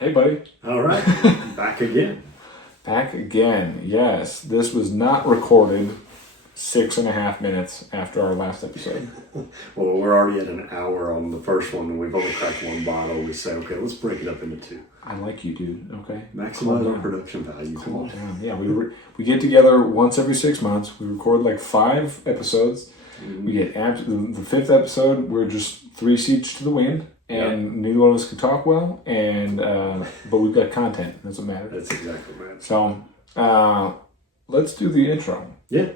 Hey, buddy. All right, back again. Back again, yes. This was not recorded 6.5 minutes after our last episode. Well, we're already at an hour on the first one, and we've only cracked one bottle. We say, okay, let's break it up into two. I like you, dude. Okay. Maximize our production value. Calm down. Yeah, we get together once every 6 months. We record like 5 episodes. Mm-hmm. We get the 5th episode. We're just 3 seats to the wind. And neither one of us can talk well, and but we've got content. That's what matters. That's exactly right. So, let's do the intro. Yeah.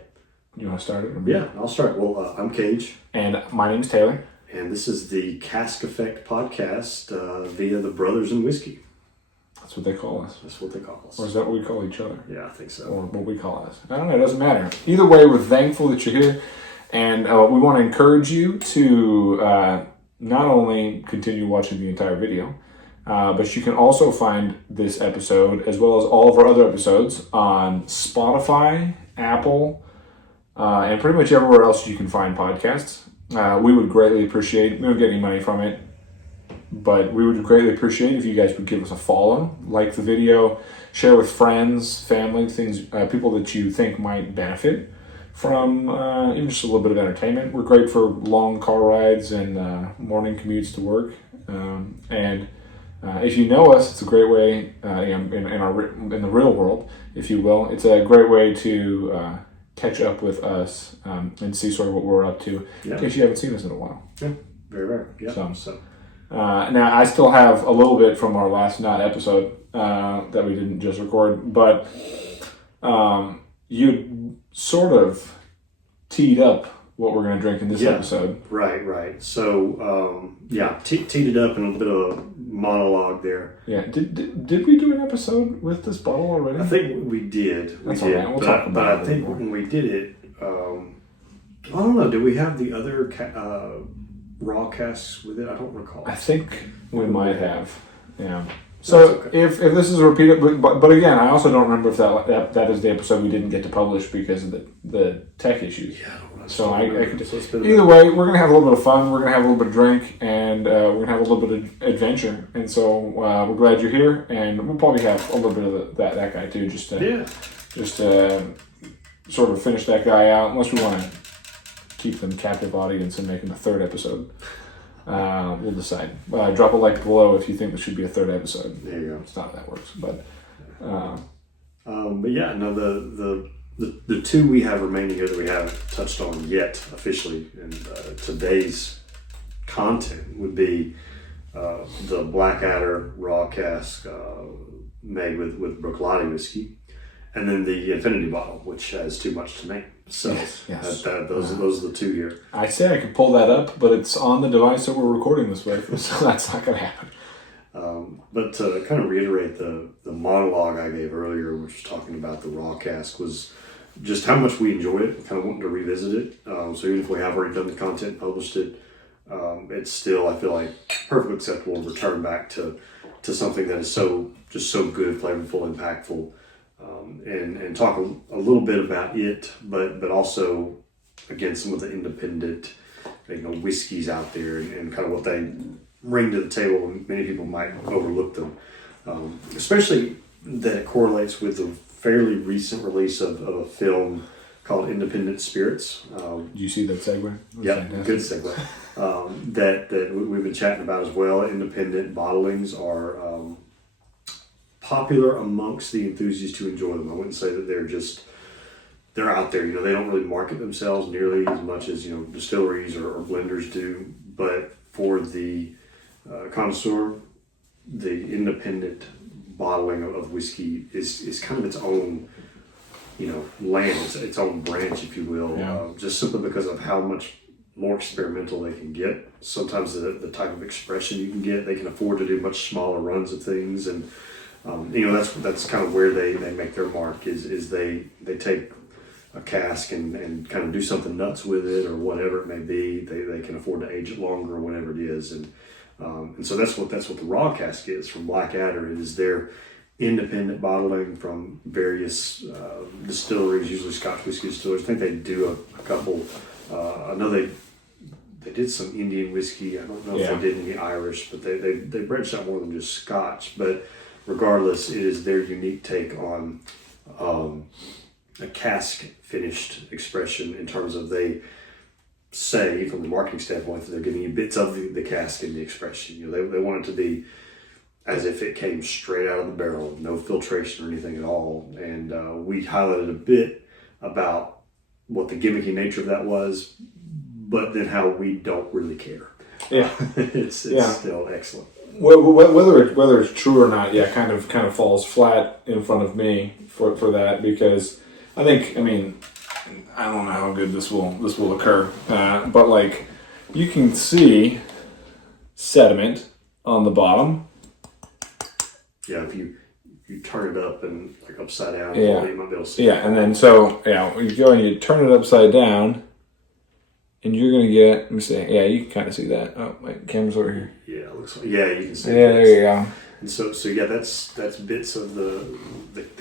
You want to start it? Yeah, I'll start. Well, I'm Cage. And my name's Taylor. And this is the Cask Effect Podcast via the Brothers in Whiskey. That's what they call us. That's what they call us. Or is that what we call each other? Yeah, I think so. Or what we call us. I don't know. It doesn't matter. Either way, we're thankful that you're here. And we want to encourage you to... not only continue watching the entire video, but you can also find this episode as well as all of our other episodes on Spotify, Apple, and pretty much everywhere else you can find podcasts. We would greatly appreciate, we don't get any money from it, but we would greatly appreciate if you guys would give us a follow, like the video, share with friends, family, things, people that you think might benefit from even just a little bit of entertainment. We're great for long car rides and morning commutes to work. And if you know us, it's a great way in the real world, if you will. It's a great way to catch up with us and see sort of what we're up to in case you haven't seen us in a while. Yeah, very rare. Yeah. So. Now, I still have a little bit from our last episode that we didn't just record, but you sort of teed up what we're going to drink in this episode. Right. So, teed it up in a bit of a monologue there. Yeah. Did we do an episode with this bottle already? I think we did. That's all right. We'll talk about it. But I think when we did it, I don't know, did we have the other raw casks with it? I don't recall. I think we might have. Yeah. So okay. if this is a repeat, but again, I also don't remember if that is the episode we didn't get to publish because of the tech issues. Yeah, I don't know. So I could just, either way, we're gonna have a little bit of fun. We're gonna have a little bit of drink, and we're gonna have a little bit of adventure. And so we're glad you're here, and we'll probably have a little bit of that guy too, just to sort of finish that guy out. Unless we want to keep them captive audience and make him a 3rd episode. We'll decide. Drop a like below if you think there should be a 3rd episode. There you go. It's not how that works, but yeah, no, the 2 we have remaining here that we haven't touched on yet officially in today's content would be the Blackadder Raw Cask made with Bruichladdich whiskey, and then the Infinity bottle, which has too much to name. So yes. Those are the 2 here. I say I could pull that up, but it's on the device that we're recording this with, so that's not going to happen. But to kind of reiterate the monologue I gave earlier, which was talking about the raw cask, was just how much we enjoyed it, kind of wanting to revisit it. So even if we have already done the content, published it, it's still, I feel like, perfectly acceptable to return back to something that is so good, flavorful, impactful. And talk a little bit about it, but also, again, some of the independent, whiskeys out there and kind of what they bring to the table, and many people might overlook them. Especially that it correlates with the fairly recent release of a film called Independent Spirits. Do you see that segue? Yeah, good segue. that we've been chatting about as well. Independent bottlings are popular amongst the enthusiasts who enjoy them. I wouldn't say that they're out there. They don't really market themselves nearly as much as distilleries or blenders do. But for the connoisseur, the independent bottling of whiskey is kind of its own, land, its own branch, if you will. Just simply because of how much more experimental they can get. Sometimes the type of expression you can get, they can afford to do much smaller runs of things, and that's kind of where they make their mark is they take a cask and kind of do something nuts with it or whatever it may be. They can afford to age it longer or whatever it is, and so that's what the raw cask is from Blackadder. It is their independent bottling from various distilleries, usually Scotch whiskey distilleries. I think they do a couple. I know They did some Indian whiskey. I don't know if they did any Irish, but they branched out more than just Scotch. But regardless, it is their unique take on a cask finished expression in terms of they say from the marketing standpoint that they're giving you bits of the cask in the expression. You know, they want it to be as if it came straight out of the barrel, no filtration or anything at all. And we highlighted a bit about what the gimmicky nature of that was, but then how we don't really care. Yeah, it's still excellent. Well, whether it's true or not, kind of falls flat in front of me for that, because I mean, I don't know how good this will occur, but like you can see sediment on the bottom. Yeah, if you turn it up and like upside down, you might be able to see. Yeah, and then you go and you turn it upside down, and you're gonna get. Let me see. Yeah, you can kind of see that. Oh, my camera's over here. Yeah, it looks like. Yeah, you can see. Yeah, there you go. And so yeah, that's bits of the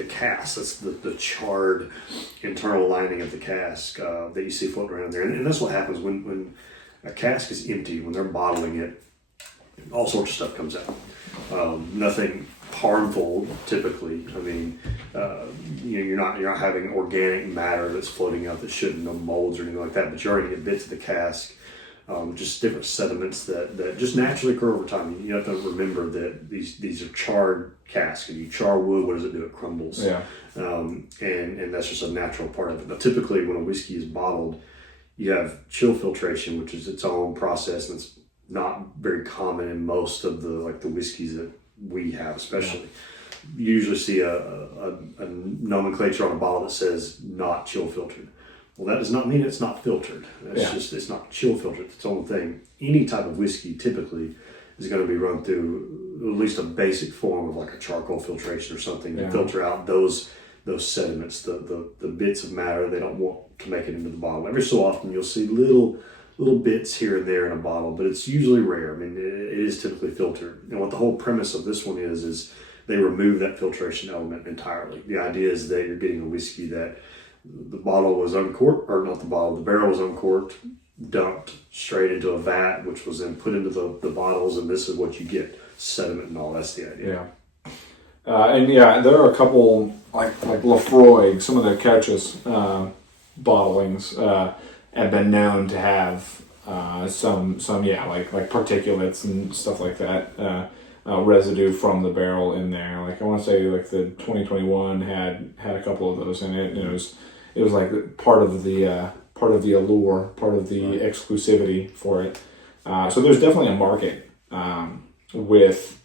cask. That's the charred internal lining of the cask that you see floating around there. And that's what happens when a cask is empty. When they're bottling it, all sorts of stuff comes out. Nothing harmful typically. I mean, you're not having organic matter that's floating out that shouldn't, no molds or anything like that. But you're already getting bits of the cask. Just different sediments that just naturally occur over time. You have to remember that these are charred casks. And you char wood, what does it do? It crumbles. Yeah. And that's just a natural part of it. Now, typically, when a whiskey is bottled, you have chill filtration, which is its own process, and it's not very common in most of the whiskeys that we have, especially. You usually see a nomenclature on a bottle that says not chill filtered. Well, that does not mean it's not filtered. It's not chill filtered. It's its own thing. Any type of whiskey typically is going to be run through at least a basic form of like a charcoal filtration or something to filter out those sediments, the bits of matter they don't want to make it into the bottle. Every so often you'll see little bits here and there in a bottle, but it's usually rare. I mean, it is typically filtered. And what the whole premise of this one is they remove that filtration element entirely. The idea is that you're getting a whiskey that the bottle was uncorked, or not the bottle, the barrel was uncorked, dumped straight into a vat, which was then put into the bottles, and this is what you get, sediment and all. That's the idea. Yeah. There are a couple, like Lefroy, some of their Ketch's bottlings have been known to have some like particulates and stuff like that, residue from the barrel in there. Like I want to say like the 2021 had a couple of those in it, and it was like part of the allure, part of the exclusivity for it. So there's definitely a market with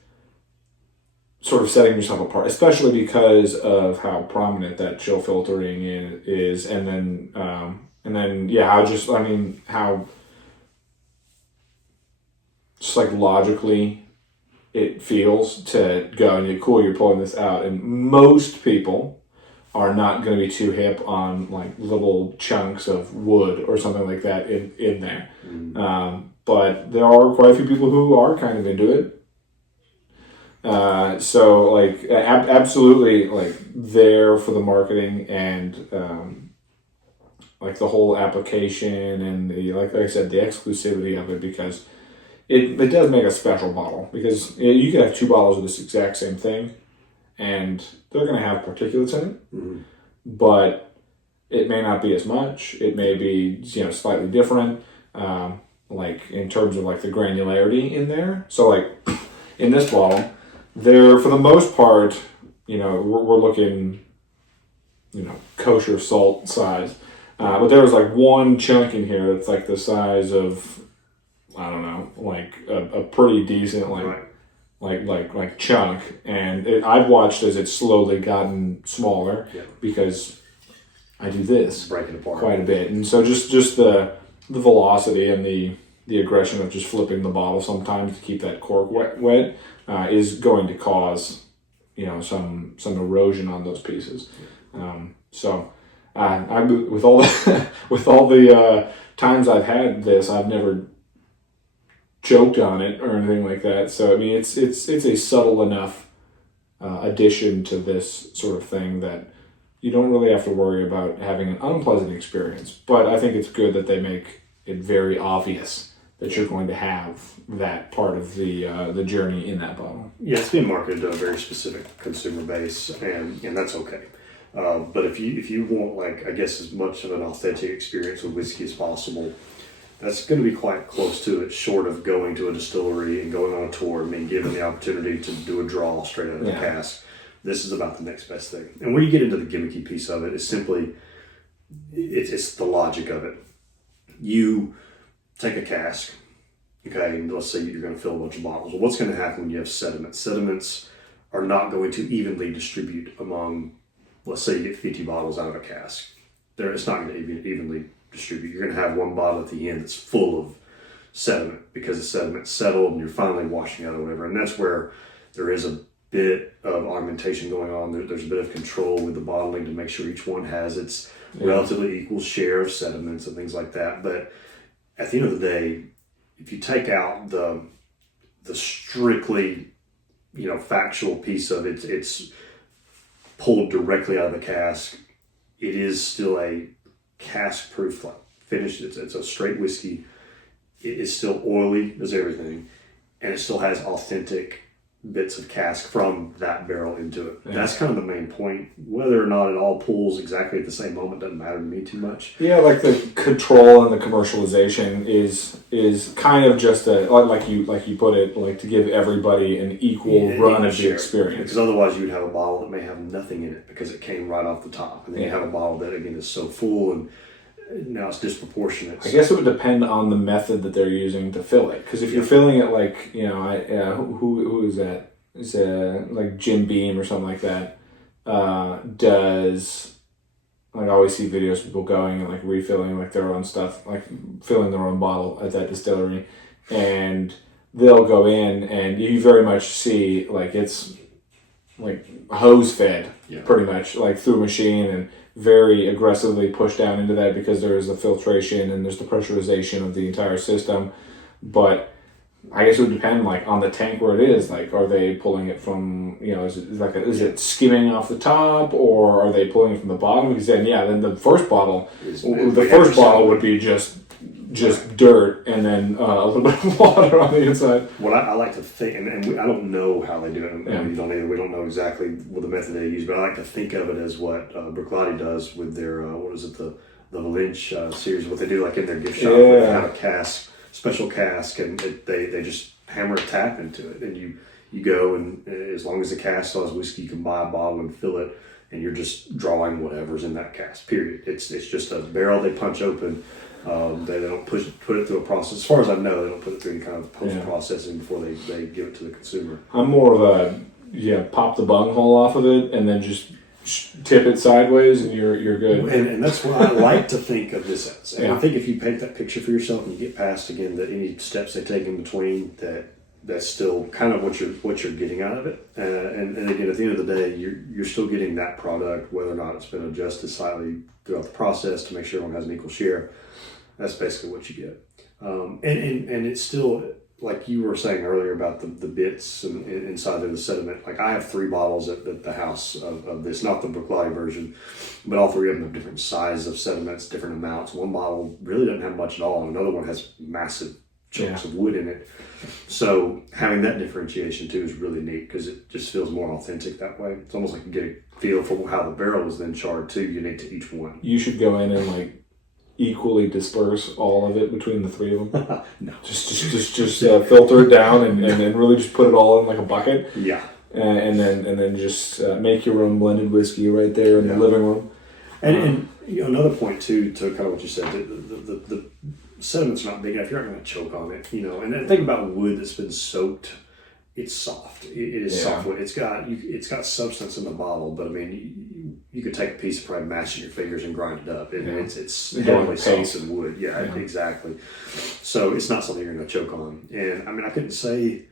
sort of setting yourself apart, especially because of how prominent that chill filtering is, and then how just like logically it feels to go and you're pulling this out, and most people are not going to be too hip on like little chunks of wood or something like that in there. But there are quite a few people who are kind of into it. So like absolutely like there for the marketing and like the whole application and the like I said, the exclusivity of it, because it does make a special bottle, because you can have two bottles of this exact same thing and they're going to have particulates in it, but it may not be as much. It may be, slightly different, like in terms of like the granularity in there. So like in this bottle, there for the most part, we're looking, kosher salt size. But there was like one chunk in here that's like the size of, I don't know, like a pretty decent like chunk, and I've watched as it's slowly gotten smaller because I do this break it apart quite a bit, and so just the velocity and the aggression of just flipping the bottle sometimes to keep that cork wet is going to cause some erosion on those pieces. So I with all the times I've had this, I've never choked on it or anything like that. So I mean, it's a subtle enough addition to this sort of thing that you don't really have to worry about having an unpleasant experience. But I think it's good that they make it very obvious that you're going to have that part of the journey in that bottle. Yeah, it's being marketed to a very specific consumer base, and that's okay. But if you want, like, I guess, as much of an authentic experience with whiskey as possible, that's going to be quite close to it, short of going to a distillery and going on a tour and being given the opportunity to do a draw straight out of the cask. This is about the next best thing. And where you get into the gimmicky piece of it is simply, it's the logic of it. You take a cask, okay, and let's say you're going to fill a bunch of bottles. Well, what's going to happen when you have sediments? Sediments are not going to evenly distribute among, let's say you get 50 bottles out of a cask. It's not going to evenly distribute. You're going to have one bottle at the end that's full of sediment because the sediment's settled and you're finally washing out or whatever. And that's where there is a bit of augmentation going on. There's a bit of control with the bottling to make sure each one has its relatively equal share of sediments and things like that. But at the end of the day, if you take out the strictly, factual piece of it, it's pulled directly out of the cask. It is still a cask proof, like finished. It's a straight whiskey. It is still oily as everything, and it still has authentic bits of cask from that barrel into it. Yeah. That's kind of the main point. Whether or not it all pulls exactly at the same moment doesn't matter to me too much. Yeah, like the control and the commercialization is kind of just like you put it, like to give everybody an equal run of the experience. Because otherwise you would have a bottle that may have nothing in it because it came right off the top, and then you have a bottle that again is so full and now it's disproportionate. I guess it would depend on the method that they're using to fill it. Because if you're filling it like, who is that? Is like Jim Beam or something like that? Does, like, I always see videos of people going and like refilling like their own stuff, like filling their own bottle at that distillery, and they'll go in and you very much see like it's like hose fed, pretty much, like through a machine and very aggressively pushed down into that because there is the filtration and there's the pressurization of the entire system. But I guess it would depend, like, on the tank where it is. Like, are they pulling it from, is it skimming off the top, or are they pulling it from the bottom? Because then the first bottle would be just dirt and then a little bit of water on the inside. What I like to think, and I don't know how they do it, and you don't either. We don't know exactly what the method they use, but I like to think of it as what Blackadder does with their the Valenche series. What they do, like in their gift shop, where they have a cask, special cask, and they just hammer a tap into it, and you go, and as long as the cask still has whiskey, you can buy a bottle and fill it, and you're just drawing whatever's in that cask. Period. It's just a barrel they punch open. They don't put it through a process. As far as I know, they don't put it through any kind of post-processing before they give it to the consumer. I'm more of a, pop the bunghole off of it and then just tip it sideways and you're good. And that's what I like to think of this as. And I think if you paint that picture for yourself and you get past, again, that any steps they take in between, that's still kind of what you're getting out of it. And again, at the end of the day, you're still getting that product, whether or not it's been adjusted slightly throughout the process to make sure everyone has an equal share. That's basically what you get. And it's still, like you were saying earlier about the bits and inside there, the sediment. Like, I have 3 bottles at the house of this, not the Blackadder version, but all 3 of them have different sizes of sediments, different amounts. One bottle really doesn't have much at all, and another one has massive chunks of wood in it. So having that differentiation too is really neat because it just feels more authentic that way. It's almost like you get a feel for how the barrel was then charred too, unique to each one. You should go in and like equally disperse all of it between the 3 of them. No, just filter it down and then really just put it all in like a bucket. Yeah, and then just make your own blended whiskey right there in the living room. And another point too, to kind of what you said, the sediment's not big enough. You're not going to choke on it, And then think about wood that's been soaked. It's soft. It is soft wood. It's got substance in the bottle, but I mean, you could take a piece and probably mash it in your fingers and grind it up. It's heavily soft in wood. Yeah, exactly. So it's not something you're going to choke on. And I mean, I couldn't say.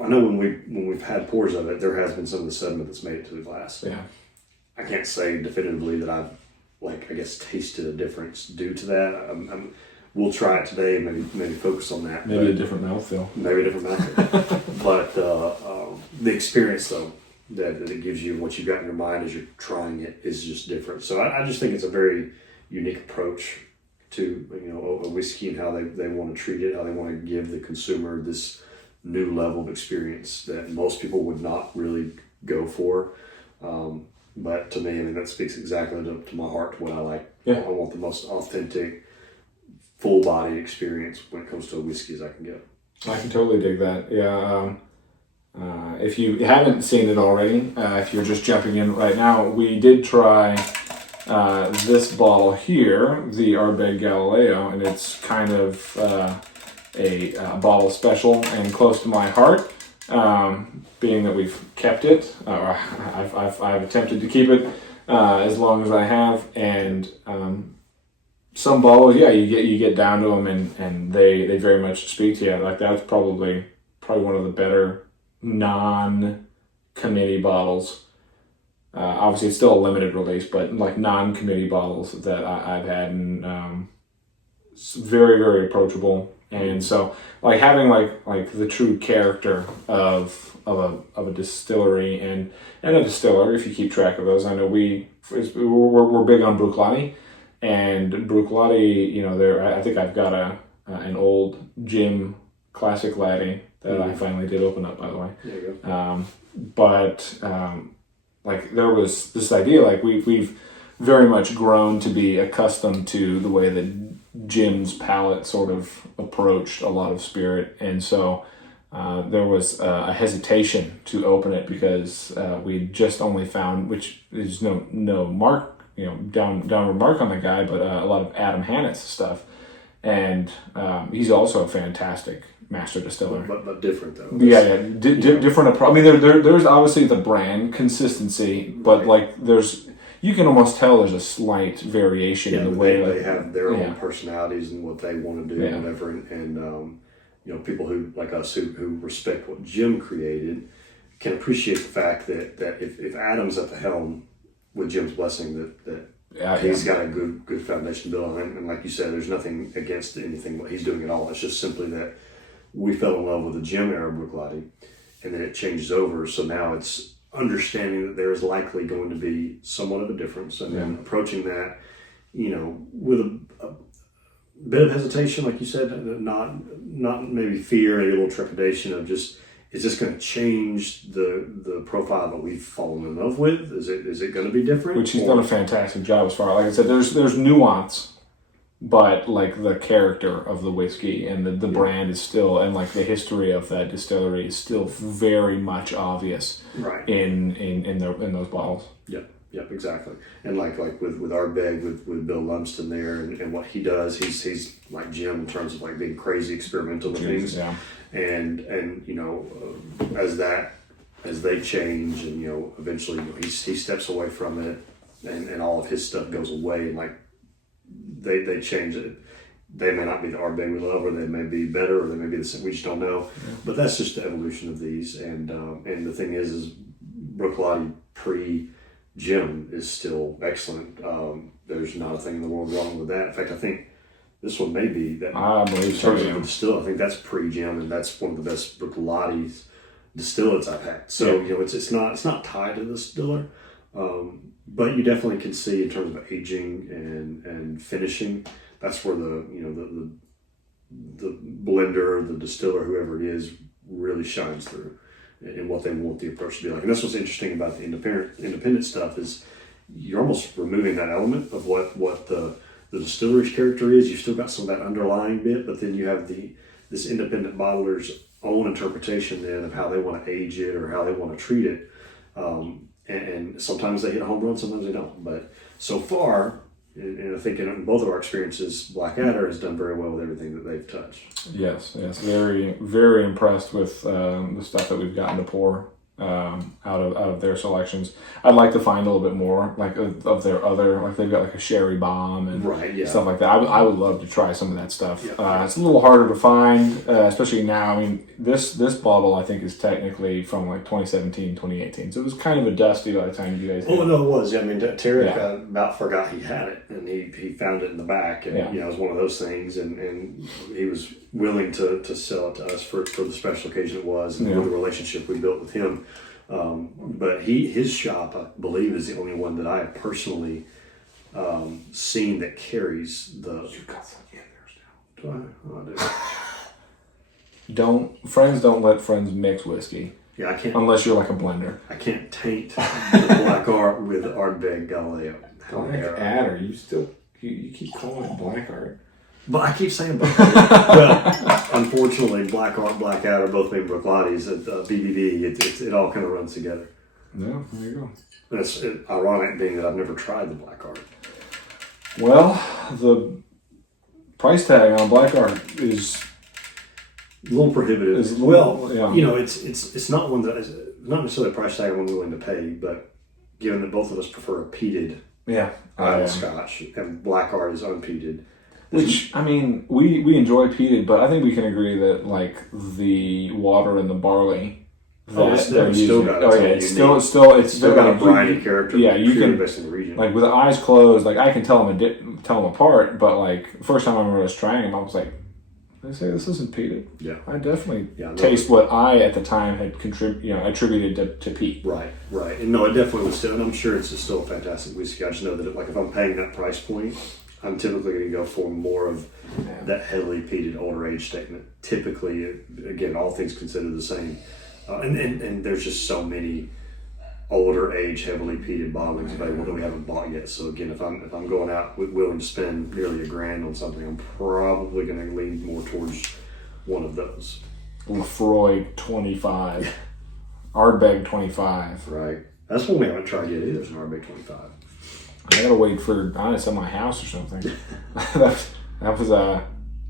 I know when we've had pours of it, there has been some of the sediment that's made it to the glass. Yeah. I can't say definitively that I've tasted a difference due to that. We'll try it today and maybe focus on that. Maybe a different mouthfeel. But the experience, though, that it gives you, what you've got in your mind as you're trying it, is just different. So I just think it's a very unique approach. to a whiskey and how they want to treat it, how they want to give the consumer this new level of experience that most people would not really go for. But to me, I mean, that speaks exactly to my heart, to what I like. Yeah. I want the most authentic, full body experience when it comes to a whiskey as I can get. I can totally dig that. Yeah. If you haven't seen it already, if you're just jumping in right now, we did try this bottle here, the Ardbeg Galileo, and it's kind of a bottle special and close to my heart, being that we've kept it, or I've attempted to keep it as long as I have, and some bottles, yeah, you get down to them and they very much speak to you. Like that's probably one of the better non-committee bottles. Obviously, it's still a limited release, but like non-committee bottles that I've had, and it's very, very approachable. And so, like having like the true character of a distillery and a distiller, if you keep track of those. I know we're big on Bruichladdich, and Bruichladdich, I think I've got an old Jim Classic Laddie that I finally did open up, by the way. There you go. Like there was this idea, like we've very much grown to be accustomed to the way that Jim's palate sort of approached a lot of spirit, and so there was a hesitation to open it because we just only found, which is no mark, downward mark on the guy, but a lot of Adam Hannett's stuff, and he's also a fantastic master distiller, but different though. Different approach. I mean, there's obviously the brand consistency, but like you can almost tell there's a slight variation in the way they have their own personalities and what they want to do, and whatever. And people who like us who respect what Jim created can appreciate the fact that if Adam's at the helm with Jim's blessing, that he's got a good foundation built on, and like you said, there's nothing against anything what he's doing at all. It's just simply that we fell in love with the Jim era Bruichladdich, and then it changes over. So now it's understanding that there is likely going to be somewhat of a difference, and then approaching that, with a bit of hesitation, like you said, not maybe fear, maybe a little trepidation of just, is this going to change the profile that we've fallen in love with? Is it going to be different? Which he's done a fantastic job as far. Like I said, there's nuance, but like the character of the whiskey and the brand is still, and like the history of that distillery is still very much obvious, right, in those bottles. Yep, exactly. And like with Ardbeg, with Bill Lumsden there, and what he does, he's like Jim in terms of like being crazy experimental with things. Yeah. And as they change, and eventually he steps away from it, and all of his stuff goes away, and like they change it. They may not be the Ardbeg we love, or they may be better, or they may be the same. We just don't know. Yeah. But that's just the evolution of these. And the thing is Bruichladdich pre-Jim is still excellent. There's not a thing in the world wrong with that. In fact, I think this one may be that. I believe so. In terms of the distill, I think that's pre-Jim, and that's one of the best Bruichladdich distillates I've had. So it's not tied to the distiller. But you definitely can see in terms of aging and finishing, that's where the blender, the distiller, whoever it is, really shines through in what they want the approach to be like. And that's what's interesting about the independent stuff, is you're almost removing that element of what the distillery's character is. You've still got some of that underlying bit, but then you have this independent bottler's own interpretation then of how they want to age it or how they want to treat it. And sometimes they hit a home run, sometimes they don't. But so far, and I think in both of our experiences, Blackadder has done very well with everything that they've touched. Yes, very, very impressed with the stuff that we've gotten to pour out of their selections. I'd like to find a little bit more like of their other, like they've got like a sherry bomb and stuff like that. I would love to try some of that stuff. It's a little harder to find, especially now. I mean, this bottle I think is technically from like 2017, 2018, so it was kind of a dusty by the time you guys did. Oh no, it was. I mean, Tarek about forgot he had it, and he found it in the back, and it was one of those things, and he was willing to sell it to us for the special occasion it was, and with the relationship we built with him. But his shop, I believe, is the only one that I have personally scene that carries the. You got some in there still. Do I? Oh, I do. Friends don't let friends mix whiskey. Yeah, I can't. Unless you're like a blender. I can't taint the black art with Ardbeg Galileo. Blackadder, you keep calling it black art. But I keep saying Blackadder. Well, unfortunately, black art, Blackadder, both being Brooklades at BBB, it all kind of runs together. Yeah, there you go. And it's ironic being that I've never tried the black art. Well, the price tag on black art is a little prohibitive. Yeah. You know, it's not one that is not necessarily a price tag I'm willing to pay, but given that both of us prefer a peated Scotch and black art is unpeated. Which, I mean, we enjoy peated, but I think we can agree that, like, the water and the barley it's still got it's still got a briny character. Yeah, you can, best in the region. like, with the eyes closed, like, I can tell them apart, but, like, the first time I remember us trying them, I was like, they say this isn't peated. Yeah. I definitely taste what I, at the time, had attributed to peat. Right. And no, it definitely was still, and I'm sure it's still a fantastic whiskey. I just know that, if I'm paying that price point, I'm typically going to go for more of that heavily peated older age statement. Typically, again, all things considered the same. And there's just so many older age, heavily peated bottlings available that we haven't bought yet. So again, if I'm going out willing to spend nearly $1,000 on something, I'm probably going to lean more towards one of those. Foray 25, Ardbeg 25. Right. That's one we haven't tried yet either. Is an Ardbeg 25. I gotta wait for it's at my house or something. that was I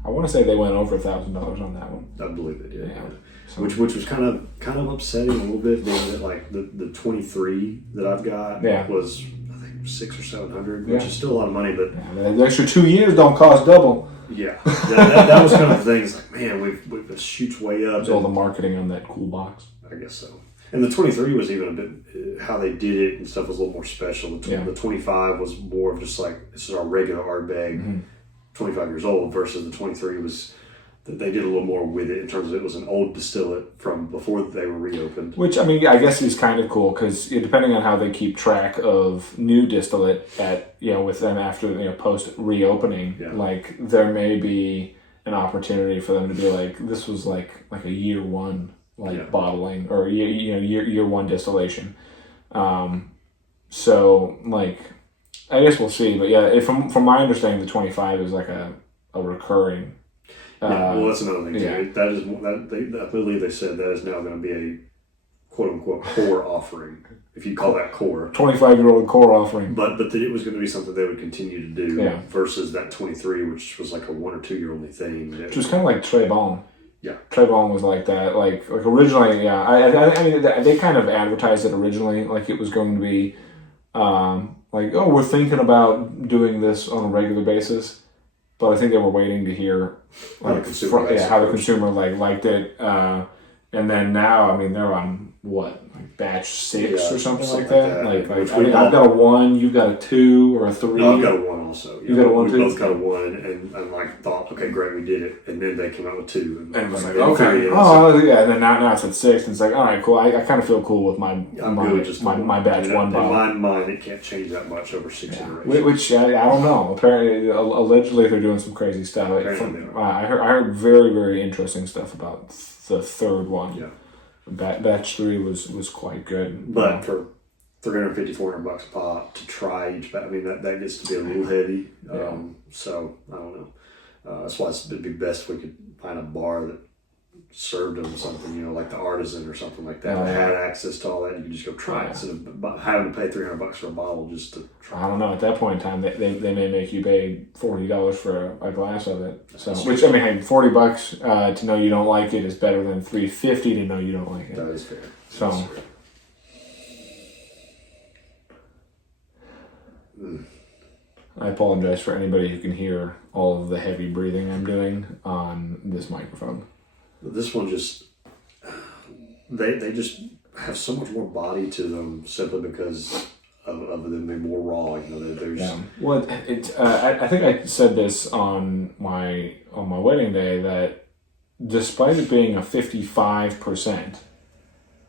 want to say they went over $1,000 on that one. I believe it did. Yeah. So, which was kind of upsetting a little bit, being that like the 23 that I've got was I think $600 or $700, which is still a lot of money, but the extra 2 years don't cost double. Yeah, that was kind of the thing. It's like, man, it shoots way up. There's all the marketing on that cool box. I guess so. And the 23 was even a bit, how they did it and stuff was a little more special. The 25 was more of just like, this is our regular Ardbeg, 25 years old, versus the 23 was, they did a little more with it in terms of it was an old distillate from before they were reopened. Which, I mean, I guess is kind of cool because depending on how they keep track of new distillate with them after, post reopening, like there may be an opportunity for them to be like, this was like a year one. Bottling or year one distillation, so like I guess we'll see. But from my understanding, the 25 is like a recurring. Well, that's another thing too. That is I believe they said that is now going to be a quote unquote core offering, if you call that core. 25-year-old core offering. But that it was going to be something they would continue to do versus that 23, which was like a 1 or 2 year only thing. Which was kind of like Très Bon. Yeah, Très Bon was like that. Like originally, I mean, they kind of advertised it originally like it was going to be, we're thinking about doing this on a regular basis, but I think they were waiting to hear how the consumer liked it, and then now, I mean, they're on what, like batch 6 or something like that. Like I think I've got a 1, you've got a 2 or a 3. No, I've got a 1 also. You got a 1 we too? both got a 1, and like thought, okay, great, we did it, and then they came out with 2, and it was like, okay, and then now it's at 6, and it's like, all right, cool. I kind of feel cool with my batch 1 bottle. In mine, it can't change that much over 6 iterations. Which I don't know. Apparently, allegedly, they're doing some crazy stuff. I heard very, very interesting stuff about the third one. Yeah. Batch 3 was quite good. But for $350, $400 a pop to try each batch, I mean, that gets to be a little heavy. So, I don't know. That's why it'd be best if we could find a bar that served them something, like the Artisan or something like that. That had access to all that. You could just go try it instead of having to pay $300 for a bottle just to try. I don't know. At that point in time, they may make you pay $40 for a glass of it. So, which, I mean, hey, $40 to know you don't like it is better than $350 to know you don't like it. That is fair. So. That's fair. I apologize for anybody who can hear all of the heavy breathing I'm doing on this microphone. This one just, they just have so much more body to them simply because of them being more raw. There's. Well, I think I said this on my wedding day that despite it being a 55%,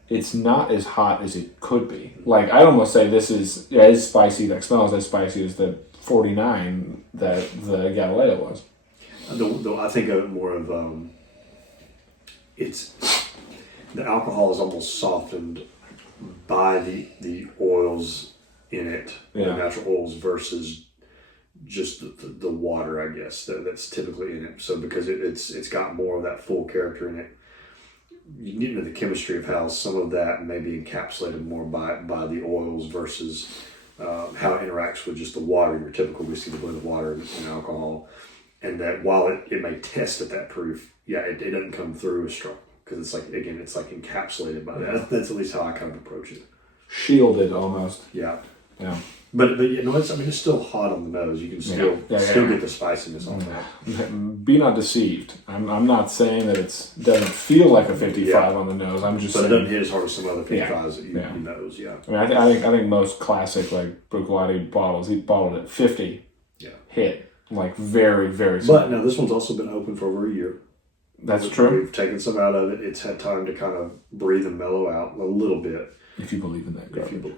it's not as hot as it could be. Like I'd almost say this is as spicy. That smells as spicy as the 49 that the Galileo was. Though I think of it more of it's the alcohol is almost softened by the oils in it, the natural oils versus just the water, I guess, that's typically in it. So because it's got more of that full character in it, you need to know the chemistry of how some of that may be encapsulated more by the oils versus how it interacts with just the water, your typical whiskey, the blend of water and alcohol. And that while it may test at that proof, it doesn't come through as strong because it's like, again, it's like encapsulated by that. That's at least how I kind of approach it. Shielded almost. Yeah. Yeah. But it's still hot on the nose. You can still get the spiciness on that. Be not deceived. I'm not saying that it doesn't feel like a 55 on the nose. I'm just saying it doesn't hit as hard as some other 55s that you knows. Yeah. I mean, I think most classic like Bruichladdich bottles, he bottled at 50. Yeah. Hit like very, very small. But now this one's also been open for over a year. That's true. We've taken some out of it. It's had time to kind of breathe and mellow out a little bit. If you believe in that garbage.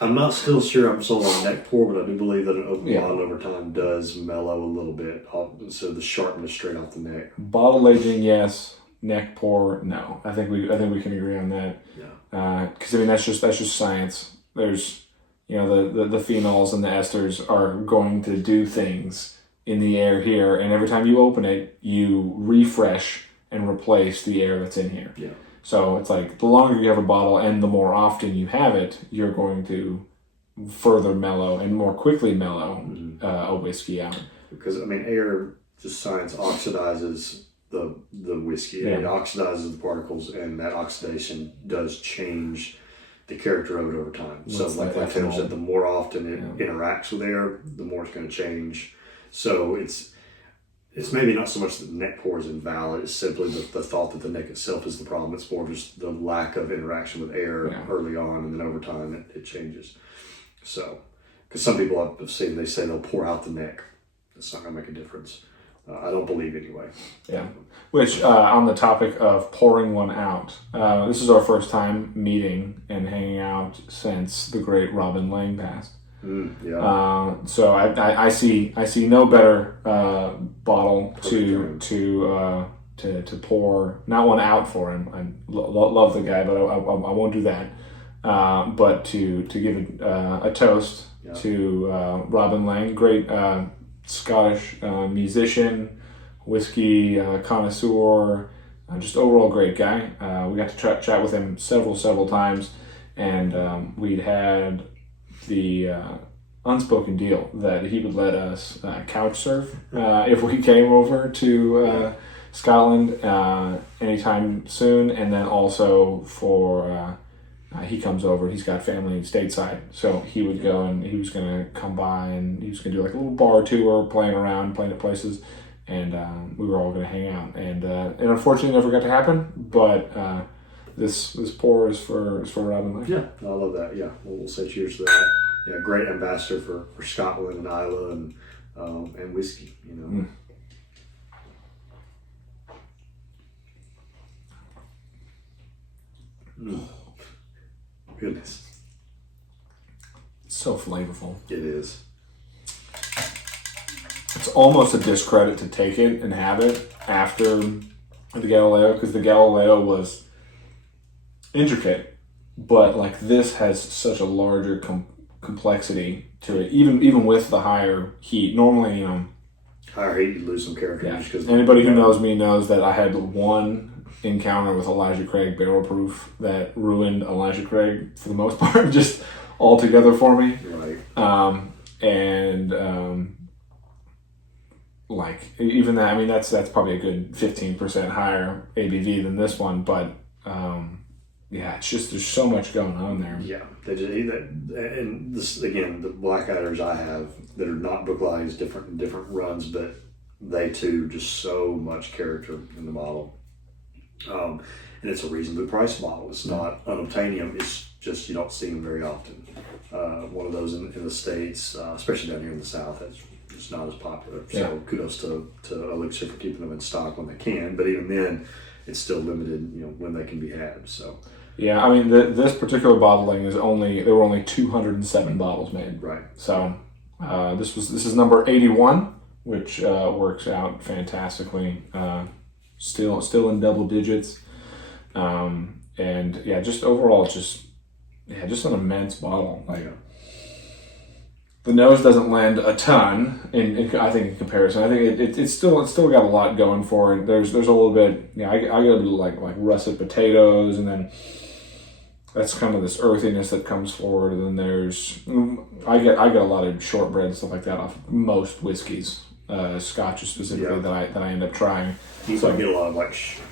I'm not still sure I'm sold on neck pour, but I do believe that an open bottle over time does mellow a little bit. So the sharpness straight off the neck. Bottle aging, yes. Neck pour, no. I think we can agree on that. Yeah. Because that's just science. There's the phenols and the esters are going to do things in the air here, and every time you open it, you refresh and replace the air that's in here. Yeah. So it's like the longer you have a bottle and the more often you have it, you're going to further mellow and more quickly mellow a whiskey out. Because air, just science, oxidizes the whiskey. Yeah. It oxidizes the particles, and that oxidation does change the character of it over time. So like Taylor said, the more often it interacts with air, the more it's going to change. So it's maybe not so much that the neck pour is invalid, it's simply the thought that the neck itself is the problem. It's more just the lack of interaction with air early on, and then over time it changes. So, because some people I've seen, they say they'll pour out the neck. That's not going to make a difference. I don't believe anyway. Yeah. Which, on the topic of pouring one out, this is our first time meeting and hanging out since the great Robin Lang passed. So I see no better bottle to pour, not one out for him. I love the guy, but I won't do that. But to give a toast to Robin Lang, great Scottish musician, whiskey connoisseur, just overall great guy. We got to chat with him several times, and we'd had the unspoken deal that he would let us couch surf if we came over to Scotland anytime soon, and then also for he comes over, he's got family stateside, so he would go and he was going to come by and he was going to do like a little bar tour, playing at places, and we were all going to hang out, and unfortunately never got to happen, but this pour is for Robin Lang. Yeah, I love that. Yeah, we'll say cheers to that. Yeah, great ambassador for Scotland and Islay and whiskey. Goodness, it's so flavorful. It is. It's almost a discredit to take it and have it after the Galileo, because the Galileo was intricate, but like this has such a larger complexity to it, even with the higher heat. Normally, higher heat, you lose some character. Yeah. Anybody who knows me knows that I had one encounter with Elijah Craig barrel proof that ruined Elijah Craig for the most part, just altogether for me. Right. Like even that, that's probably a good 15% higher ABV than this one, but it's just there's so much going on there. Yeah, and this again, the Blackadders I have that are not Bruichladdich, different runs, but they too just so much character in the bottle. And it's a reasonably priced bottle. It's not unobtainium. It's just you don't see them very often. One of those in the States, especially down here in the South, that's just not as popular. So kudos to Elixir for keeping them in stock when they can. But even then, it's still limited. When they can be had. So Yeah, I mean, this particular bottling there were only 207 bottles made. Right. So this is number 81, which works out fantastically. Still in double digits, and yeah, just overall, just an immense bottle. Like the nose doesn't lend a ton I think in comparison. I think it's still got a lot going for it. There's a little bit. Yeah, I got a little like russet potatoes, and then that's kind of this earthiness that comes forward. And then there's I get a lot of shortbread and stuff like that off most whiskeys, scotch specifically that I end up trying. So I get a lot of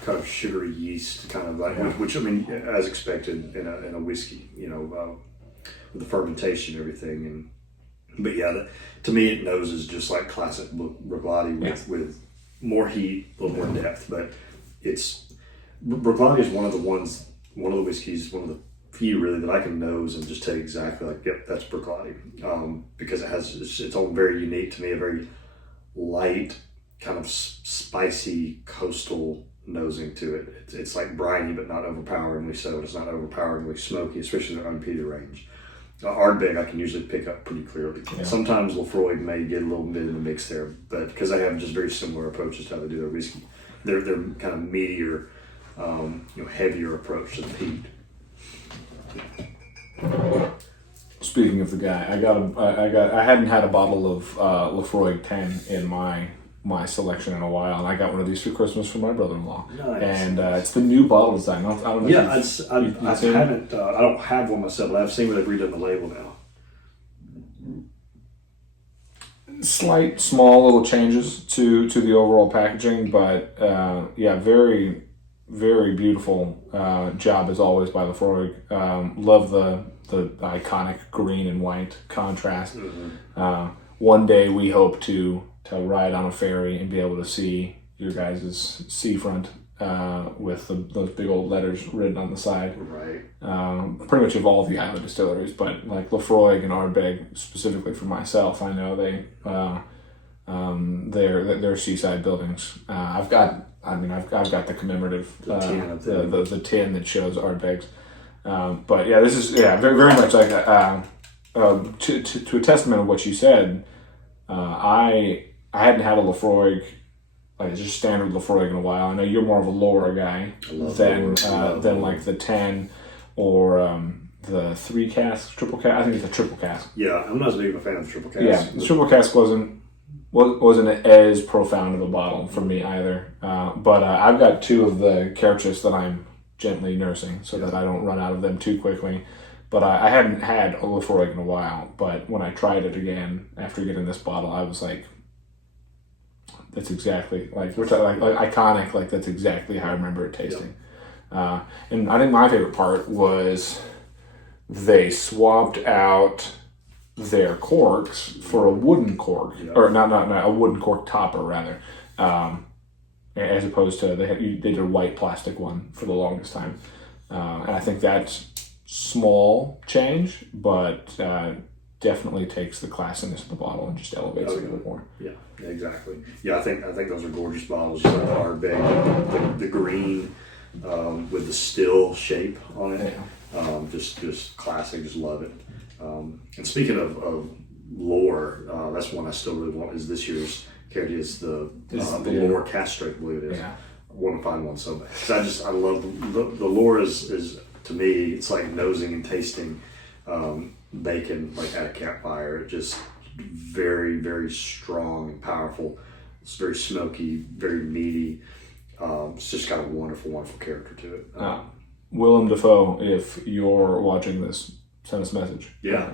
kind of sugary yeast, kind of which I mean, as expected in a whiskey, with the fermentation and everything. But yeah, to me it noses just like classic Bruichladdich with more heat, a little more depth. But Bruichladdich is one of the whiskeys, one of the few really that I can nose and just tell you exactly yep, that's Bruichladdich, because it has its own very unique, to me, a very light, kind of spicy coastal nosing to it. It's like briny, but not overpoweringly so. It's not overpoweringly smoky, especially in the unpeated range. Ardbeg I can usually pick up pretty clearly. Yeah. Sometimes Laphroaig may get a little bit in the mix there, but because they have just very similar approaches to how they do their whiskey. They're kind of meatier, heavier approach to the peat. Speaking of the guy, I hadn't had a bottle of Laphroaig 10 in my selection in a while, and I got one of these for Christmas for my brother-in-law. Nice. And it's the new bottle design. I don't know. Yeah, I haven't. I don't have one myself, but I've seen where they've redone the label now. Slight, small little changes to the overall packaging, but very, very beautiful job as always by Laphroaig. Love the iconic green and white contrast. Mm-hmm. One day we hope to ride on a ferry and be able to see your guys' seafront with those big old letters written on the side. Right. Pretty much of all the island distilleries, but like Laphroaig and Ardbeg specifically for myself, I know they're seaside buildings. I've got the commemorative the tin that shows Ardbeg's. But yeah, this is very, very much like to a testament of what you said. I hadn't had a Laphroaig, like just standard Laphroaig in a while. I know you're more of a lower guy than like the 10 or the 3 cask, triple cask. I think it's a triple cask. Yeah, I'm not as big of a fan of the triple cask. Yeah, the triple cask wasn't as profound of a bottle for me either. But I've got 2 of the Kerchis that I'm gently nursing so that I don't run out of them too quickly. But I hadn't had a Laphroaig in a while. But when I tried it again after getting this bottle, I was like, that's exactly like iconic. Like that's exactly how I remember it tasting. Yep. And I think my favorite part was they swapped out their corks for a wooden cork, or not a wooden cork topper rather, as opposed to they did a white plastic one for the longest time. And I think that's small change, but definitely takes the classiness of the bottle and just elevates it a bit more. Yeah, exactly. Yeah, I think those are gorgeous bottles. Just like the Ardbeg, the green with the still shape on it. Yeah. Just classic. Just love it. And speaking of lore, that's one I still really want. Is this year's Kerchis the lore castrate? I believe it is. Yeah. I want to find one so bad because I love the lore is to me it's like nosing and tasting bacon like at a campfire. Just very, very strong and powerful. It's very smoky, very meaty. It's just got a wonderful, wonderful character to it. Willem Dafoe, if you're watching this, send us a message. Yeah.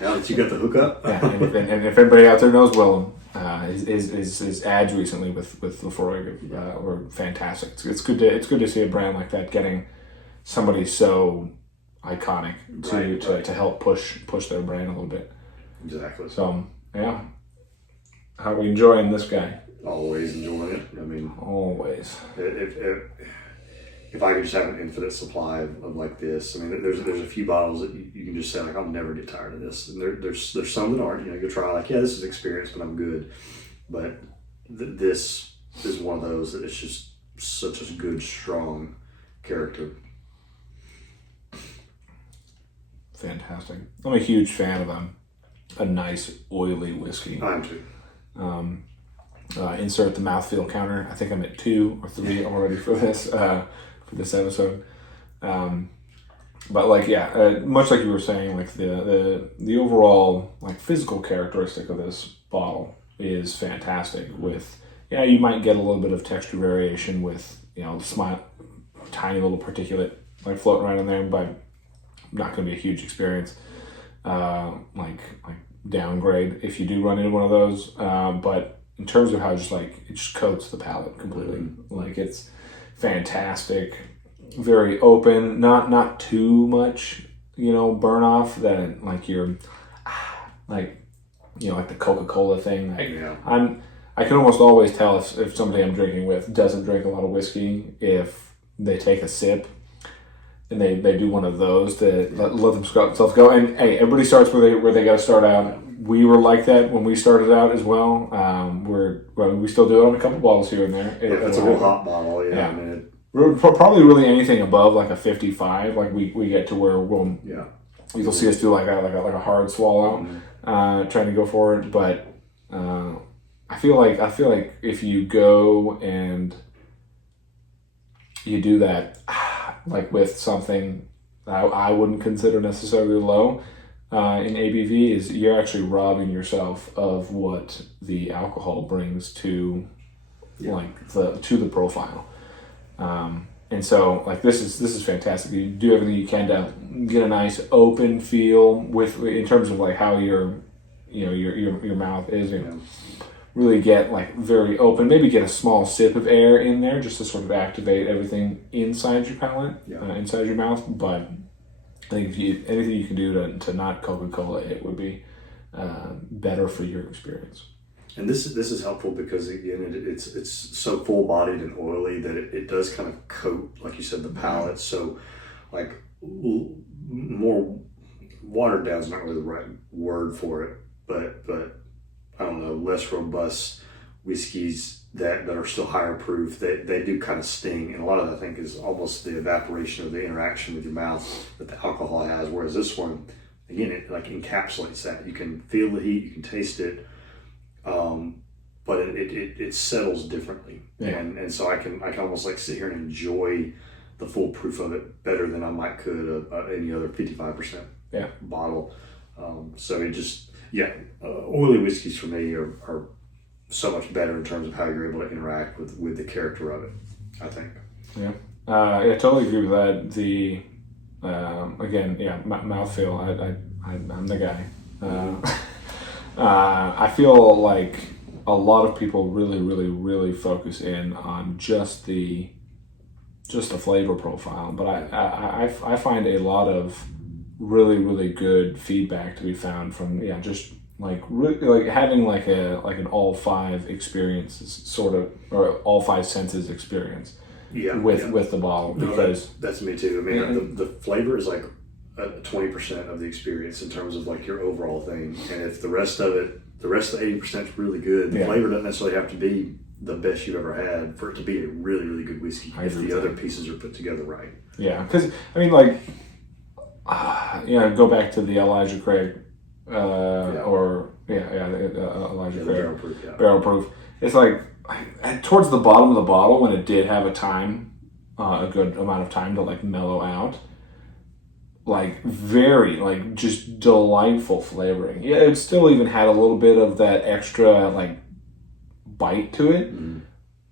Now that you got the hookup. Yeah, and if anybody out there knows Willem, his ads recently with Laphroaig were fantastic. It's good to see a brand like that getting somebody so iconic to help push their brand a little bit. Exactly. So yeah, how are we enjoying this guy? Always enjoying it. I mean, always. If I could just have an infinite supply of like this, I mean, there's a few bottles that you can just say like, I'll never get tired of this. And there's some that aren't. You'll try like, yeah, this is experience, but I'm good. But this is one of those that it's just such a good, strong character. fantastic. I'm a huge fan of a nice oily whiskey. I am too. Insert the mouthfeel counter. I think I'm at 2 or 3 already for this episode. But like, yeah, much like you were saying, like the overall like physical characteristic of this bottle is fantastic. With you might get a little bit of texture variation with tiny little particulate like floating around in there, but not going to be a huge experience. Like downgrade if you do run into one of those. But in terms of how it just coats the palate completely. Like it's fantastic. Very open, not too much, burn off that like you're like the Coca-Cola thing. I can almost always tell if somebody I'm drinking with doesn't drink a lot of whiskey if they take a sip and they do one of those to let themselves go. And hey, everybody starts where they got to start out. We were like that when we started out as well. We still do it on a couple bottles here and there. It's a real hot bottle. Yeah. I mean, probably really anything above like a 55, like we get to where you'll see us do like a hard swallow, trying to go for it. But I feel like if you go and you do that, like with something I wouldn't consider necessarily low in ABV, is you're actually robbing yourself of what the alcohol brings to the profile. And so like this is fantastic. You do everything you can to get a nice open feel in terms of like how your mouth is, really get like very open, maybe get a small sip of air in there just to sort of activate everything inside your palate, inside your mouth. But I think if anything you can do to not Coca-Cola, it would be better for your experience. And this is helpful because again it's so full bodied and oily that it does kind of coat, like you said, the palate. So like more watered down is not really the right word for it, but I don't know, less robust whiskeys that are still higher proof, they do kind of sting, and a lot of that I think is almost the evaporation of the interaction with your mouth that the alcohol has. Whereas this one, again, it like encapsulates that. You can feel the heat, you can taste it. But it settles differently, and so I can almost like sit here and enjoy the full proof of it better than I might could any other 55% bottle. So it just oily whiskeys for me are so much better in terms of how you're able to interact with the character of it, I think. I totally agree with that. The mouthfeel. I'm the guy. I feel like a lot of people really, really, really focus in on just the flavor profile, but I find a lot of really, really good feedback to be found from just like really like having like an all 5 experiences sort of, or all 5 senses experience with the bottle, because that's me too. I mean, the flavor is like 20% of the experience in terms of like your overall thing, and if the rest of the 80% is really good, the flavor doesn't necessarily have to be the best you've ever had for it to be a really, really good whiskey if the other pieces are put together right. Because I mean, like go back to the Elijah Craig Elijah Craig barrel proof. It's like towards the bottom of the bottle, when it did have a good amount of time to like mellow out, like very like just delightful flavoring. It still even had a little bit of that extra like bite to it,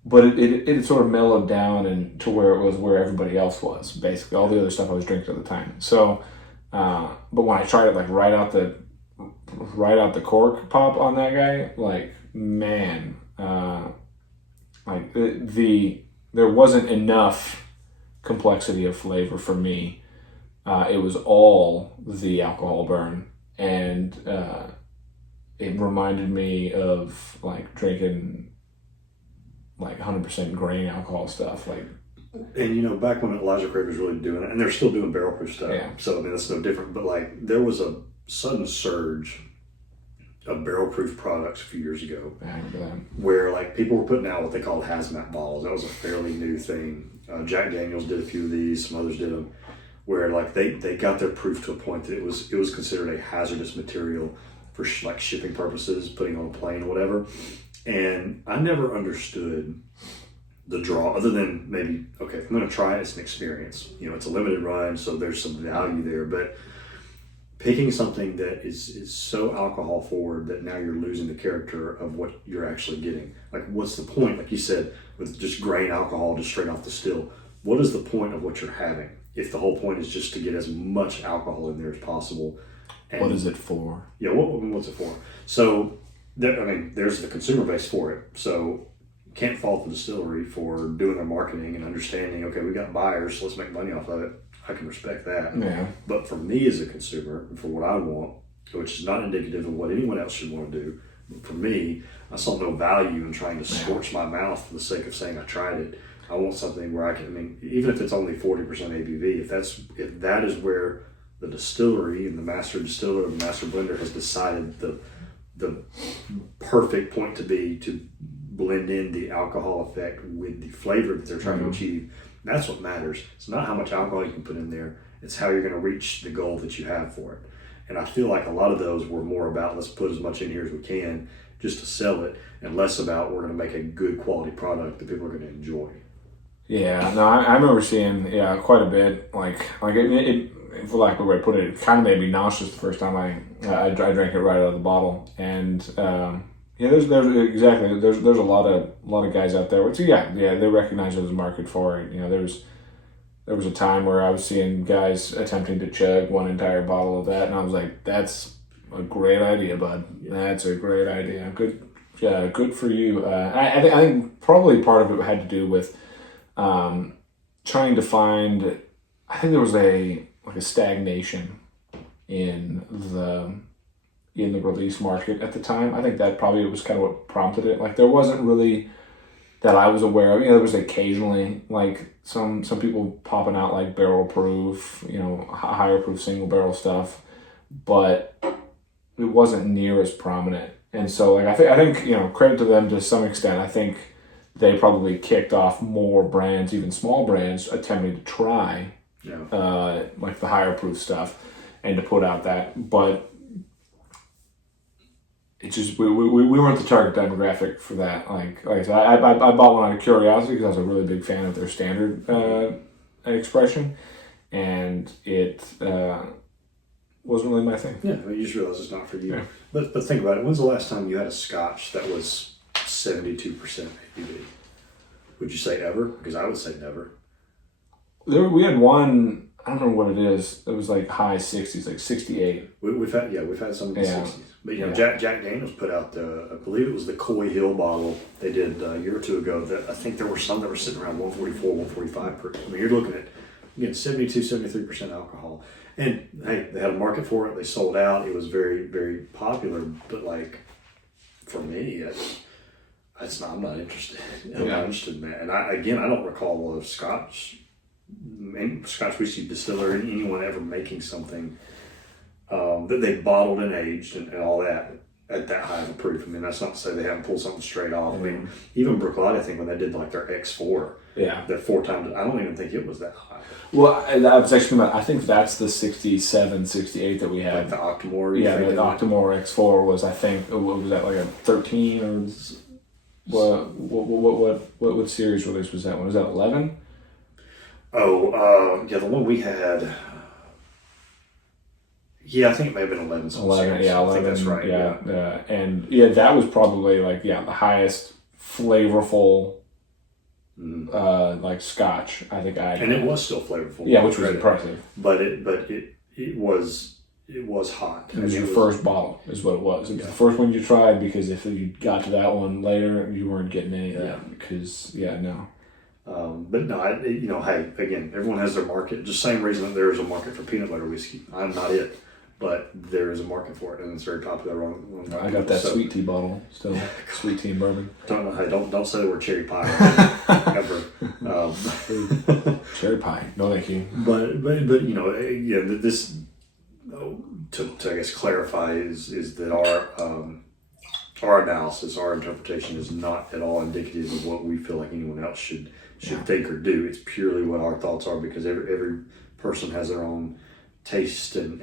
but it sort of mellowed down and to where it was where everybody else was, basically all the other stuff I was drinking at the time. So but when I tried it like right out the cork pop on that guy, like man, like there wasn't enough complexity of flavor for me. It was all the alcohol burn, and it reminded me of like drinking like 100% grain alcohol stuff. Like, and back when Elijah Craig was really doing it, and they're still doing barrel proof stuff. So I mean that's no different. But like there was a sudden surge of barrel proof products a few years ago, where like people were putting out what they called hazmat bottles. That was a fairly new thing. Jack Daniels did a few of these, some others did them. where like they got their proof to a point that it was considered a hazardous material for like shipping purposes, putting on a plane or whatever. And I never understood the draw, other than maybe, okay, if I'm going to try it, it's an experience. You know, it's a limited run, so there's some value there. But picking something that is so alcohol forward that now you're losing the character of what you're actually getting. Like, what's the point? Like you said, with just grain alcohol just straight off the still, what is the point of what you're having if the whole point is just to get as much alcohol in there as possible? And what is it for? Yeah, what's it for? So, there's the consumer base for it. So, can't fault the distillery for doing their marketing and understanding, okay, we got buyers, so let's make money off of it. I can respect that. Yeah. But for me as a consumer, for what I want, which is not indicative of what anyone else should want to do, but for me, I saw no value in trying to scorch my mouth for the sake of saying I tried it. I want something where I can, even if it's only 40% ABV, if that is where the distillery and the master distiller and the master blender has decided the perfect point to be to blend in the alcohol effect with the flavor that they're trying to achieve, that's what matters. It's not how much alcohol you can put in there, it's how you're going to reach the goal that you have for it. And I feel like a lot of those were more about let's put as much in here as we can just to sell it, and less about we're going to make a good quality product that people are going to enjoy. Yeah, no, I remember seeing quite a bit. Like it, for lack of a way to put it, it kind of made me nauseous the first time I drank it right out of the bottle. And there's a lot of guys out there. They recognize there's a market for it. You know, there was a time where I was seeing guys attempting to chug one entire bottle of that, and I was like, that's a great idea, bud. That's a great idea. Good for you. I think probably part of it had to do with trying to find. I think there was a stagnation in the release market at the time. I think that probably was kind of what prompted it. Like, there wasn't really that I was aware of. You know, there was occasionally like some people popping out like barrel proof, higher proof single barrel stuff, but it wasn't near as prominent. And so like I think credit to them to some extent. I think they probably kicked off more brands, even small brands, attempting to try like the higher proof stuff and to put out that. But it's just we weren't the target demographic for that. Like I said, I bought one out of curiosity because I was a really big fan of their standard expression, and it wasn't really my thing. Yeah, you just realize it's not for you. Yeah. But think about it. When's the last time you had a scotch that was 72% ABV? Would you say ever? Because I would say never. We had one. I don't remember what it is. It was like high 60s, like 68. We've had some in the 60s. But Jack Daniels put out I believe it was the Coy Hill bottle they did a year or two ago. That I think there were some that were sitting around 144, 145 per. I mean, you're looking at 72, 73% alcohol. And hey, they had a market for it. They sold out. It was very, very popular. But like for me, I'm not interested. I'm not interested in that. And I don't recall a Scotch whiskey distiller and anyone ever making something that they bottled and aged and all that at that high of a proof. I mean, that's not to say they haven't pulled something straight off. I mean, even Blackadder, I think when they did like their X4, that 4 times, I don't even think it was that high. Well, I was actually I think that's the 67, 68 that we had. Like the Octomore. Yeah, the Octomore X4 was, I think, what was that, like a 13 or what series release was that one? Was that 11? Oh, the one we had. Yeah, I think it may have been 11. 11, yeah, 11. I think that's right. Yeah. And that was probably like the highest flavorful like Scotch I think I had. And it was still flavorful. Yeah, which was impressive. But it was hot. It was your first bottle, is what it was. It was the first one you tried, because if you got to that one later, you weren't getting any of that. Because no. But no, hey, again, everyone has their market. Just same reason that there is a market for peanut butter whiskey. I'm not it, but there is a market for it, and it's very popular. I got that sweet tea bottle still. Sweet tea and bourbon. Don't say the word cherry pie ever. Cherry pie, no thank you. But this to I guess clarify is that our analysis, our interpretation is not at all indicative of what we feel like anyone else should think or do. It's purely what our thoughts are, because every person has their own taste and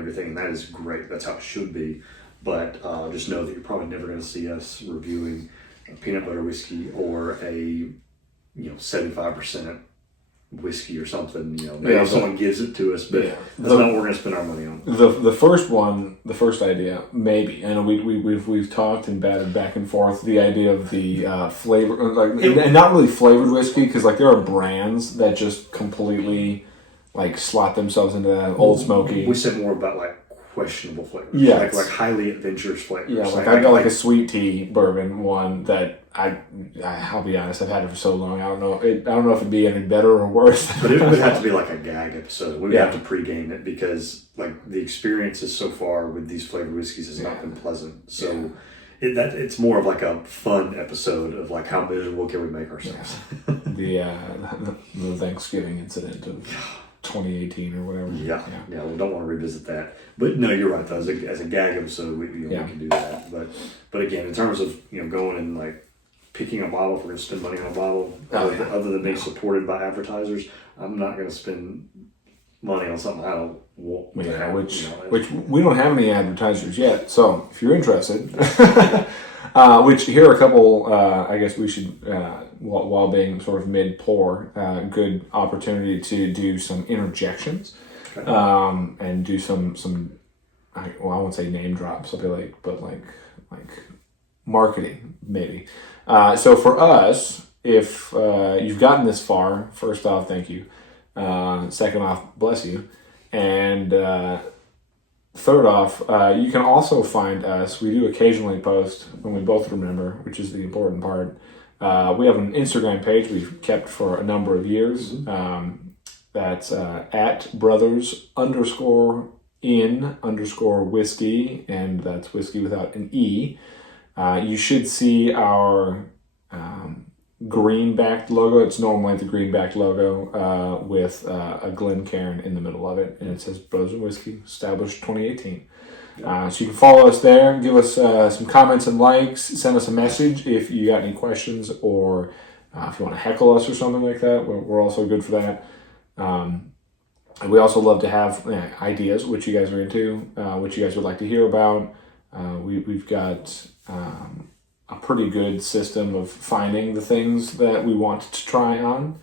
everything, and that is great. That's how it should be. But just know that you're probably never going to see us reviewing a peanut butter whiskey or a 75% whiskey or something. Maybe someone gives it to us, but that's not what we're going to spend our money on. The first idea, maybe, and we've talked and batted back and forth the idea of the flavor, and not really flavored whiskey, because there are brands that just completely slot themselves into that Old Smoky. We said more about questionable flavors. Yeah, like highly adventurous flavors. Yeah, I've got a sweet tea bourbon one that I'll be honest, I've had it for so long. I don't know if it'd be any better or worse. But it would have to be like a gag episode. We would have to pregame it, because the experiences so far with these flavored whiskeys has not been pleasant. So it's more of a fun episode of how miserable can we make ourselves. Yeah. The Thanksgiving incident of 2018 or whatever. Yeah, we don't want to revisit that. But no, you're right though. As a gag episode, we can do that. But again, in terms of going and picking a bottle, if we're going to spend money on a bottle, other than being supported by advertisers, I'm not going to spend money on something I don't want. Which we don't have any advertisers yet. So if you're interested, which here are a couple. I guess we should. While being sort of mid-pour, good opportunity to do some interjections, and do some. I won't say name drops. I'll be but marketing maybe. So for us, if you've gotten this far, first off, thank you. Second off, bless you, and third off, you can also find us. We do occasionally post when we both remember, which is the important part. We have an Instagram page we've kept for a number of years. Mm-hmm. That's at brothers_in_whiskey, and that's whiskey without an E. You should see our green-backed logo. It's normally the green-backed logo with a Glencairn in the middle of it, and it says Brothers in Whiskey, established 2018. So you can follow us there, give us some comments and likes, send us a message if you got any questions, or if you want to heckle us or something like that. We're also good for that. And we also love to have ideas, what you guys are into, what you guys would like to hear about. We've got a pretty good system of finding the things that we want to try on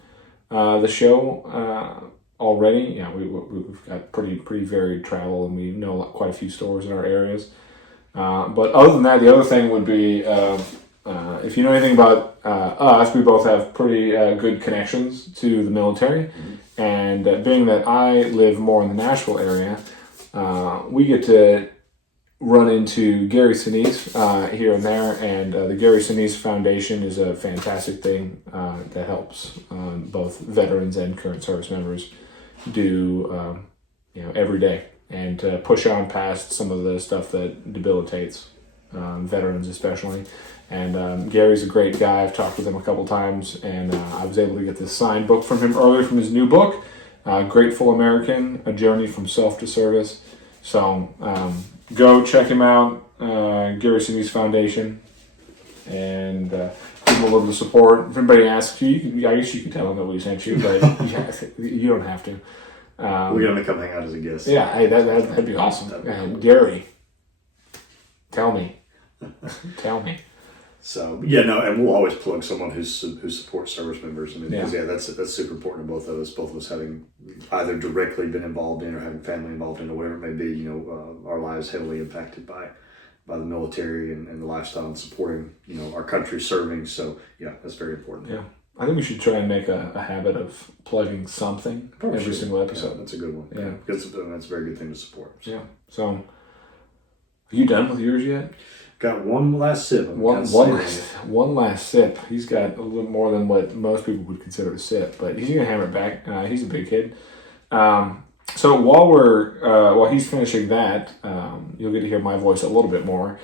the show already. We've got pretty varied travel, and we know quite a few stores in our areas. But other than that, the other thing would be if you know anything about us, we both have pretty good connections to the military. Mm-hmm. And being that I live more in the Nashville area, we get to run into Gary Sinise here and there, and the Gary Sinise Foundation is a fantastic thing that helps both veterans and current service members do every day, and to push on past some of the stuff that debilitates veterans especially. And Gary's a great guy. I've talked with him a couple times, and I was able to get this signed book from him earlier from his new book, Grateful American, A Journey from Self to Service. So go check him out, Gary Sinise Foundation, and give him a little support. If anybody asks you, I guess you can tell them that we sent you, but you don't have to. We're going to come hang out as a guest. Yeah, hey, that'd be awesome. That'd be cool. Gary, tell me. So and we'll always plug someone who supports service members. I mean, that's super important to both of us. Both of us having either directly been involved in or having family involved in, or whatever it may be. Our lives heavily impacted by the military and the lifestyle and supporting our country, serving. So that's very important. Yeah, I think we should try and make a habit of plugging something every single episode. Yeah, that's a good one. Yeah, because that's a very good thing to support. So. Yeah. So, are you done with yours yet? Got one last sip. One last sip. He's got a little more than what most people would consider a sip, but he's gonna hammer it back. He's a big kid. So while he's finishing that, you'll get to hear my voice a little bit more.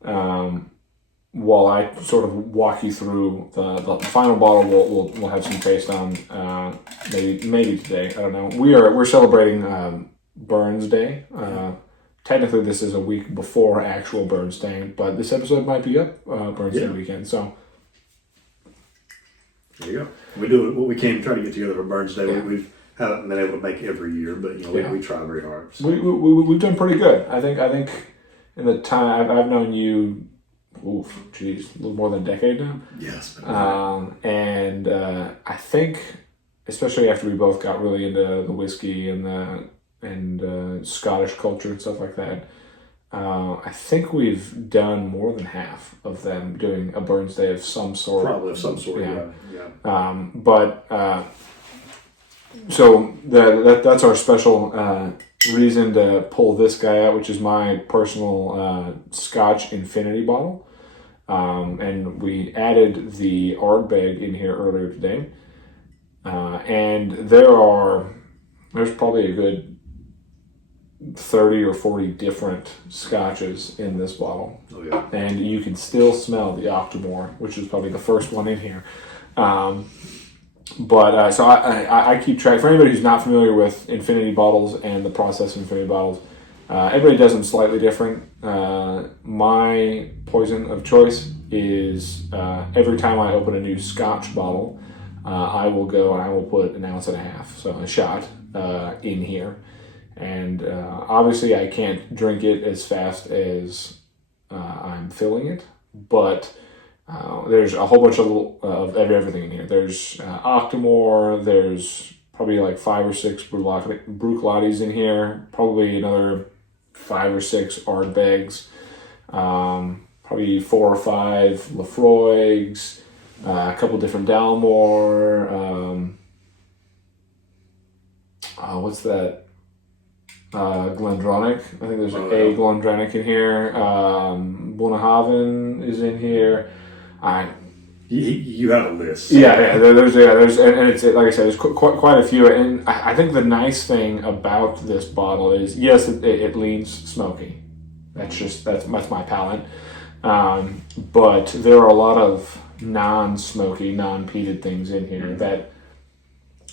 While I sort of walk you through the final bottle, we'll have some taste on maybe today. I don't know. We're celebrating Burns Day. Technically, this is a week before actual Burns Day, but this episode might be up Burns Day weekend. So there you go. We do what we can, try to get together for Burns Day. Yeah. haven't been able to make every year, but we try very hard. So. We've done pretty good. I think in the time I've known you, a little more than a decade now. Yes. And I think, especially after we both got really into the whiskey and Scottish culture and stuff like that, I think we've done more than half of them doing a Burns Day of some sort. Probably of some sort. Yeah. So that's our special reason to pull this guy out, which is my personal Scotch Infinity bottle. And we added the Ardbeg in here earlier today. And there's probably a good 30 or 40 different scotches in this bottle. Oh, yeah. And you can still smell the Octomore, which is probably the first one in here. So I keep track. For anybody who's not familiar with Infinity bottles and the process of Infinity bottles, everybody does them slightly different. My poison of choice is every time I open a new Scotch bottle, I will go and I will put 1.5 ounces, so a shot, in here. And obviously I can't drink it as fast as I'm filling it, but there's a whole bunch of everything in here. There's Octomore, there's probably like 5 or 6 Bruichladdis in here, probably another 5 or 6 Ardbegs, probably 4 or 5 Lafroigs, a couple different Dalmore, what's that? Glendronach. I think there's a Glendronach in here. Bunnahabhain is in here. You have a list. Yeah. There's and it's like I said, there's quite a few. And I think the nice thing about this bottle is, yes, it leans smoky. That's my palate. But there are a lot of non-smoky, non-peated things in here that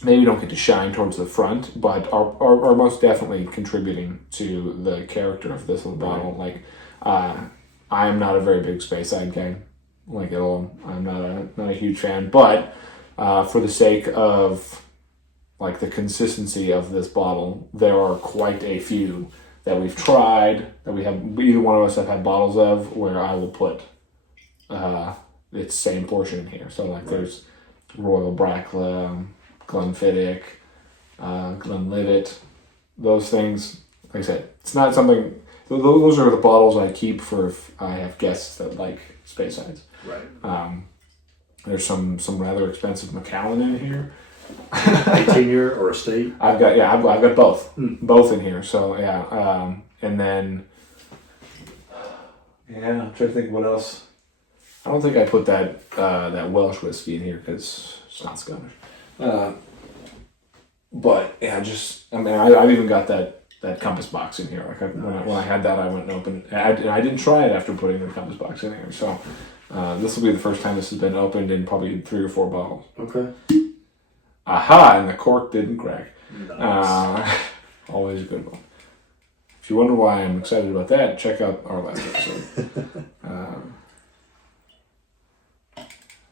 maybe don't get to shine towards the front, but are most definitely contributing to the character of this little bottle. Like, I'm not a very big Speyside guy, like at all. I'm not a huge fan, but for the sake of like the consistency of this bottle, there are quite a few that we've tried that either one of us have had bottles of where I will put its same portion in here. So like there's Royal Brackla, Glenfiddich, Glenlivet, those things. Like I said, it's not something. Those are the bottles I keep for if I have guests that like Speysides. Right. There's some rather expensive Macallan in here. 18-year or estate? I've got both, both in here. So yeah, and then I'm trying to think what else. I don't think I put that Welsh whiskey in here because it's not Scottish. But yeah, I've even got that compass box in here. Like when I had that, I went and opened. I didn't try it after putting the compass box in here. So this will be the first time this has been opened in probably 3 or 4 bottles. Okay. Aha! And the cork didn't crack. Nice. Always a good one. If you wonder why I'm excited about that, check out our last episode.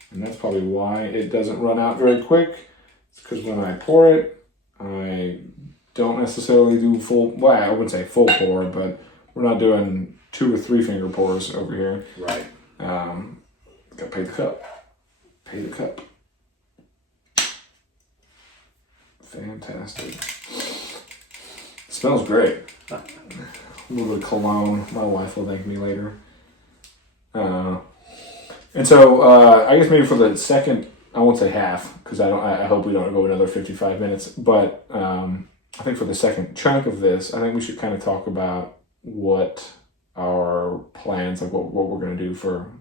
And that's probably why it doesn't run out very quick. It's because when I pour it, I don't necessarily do full, well, I wouldn't say full pour, but we're not doing 2 or 3 finger pours over here. Right. Gotta pay the cup. Pay the cup. Fantastic. It smells great. A little bit of cologne. My wife will thank me later. And so, I guess maybe for the second, I won't say half, because I hope we don't go another 55 minutes, but I think for the second chunk of this, I think we should kind of talk about what our plans, like what we're going to do for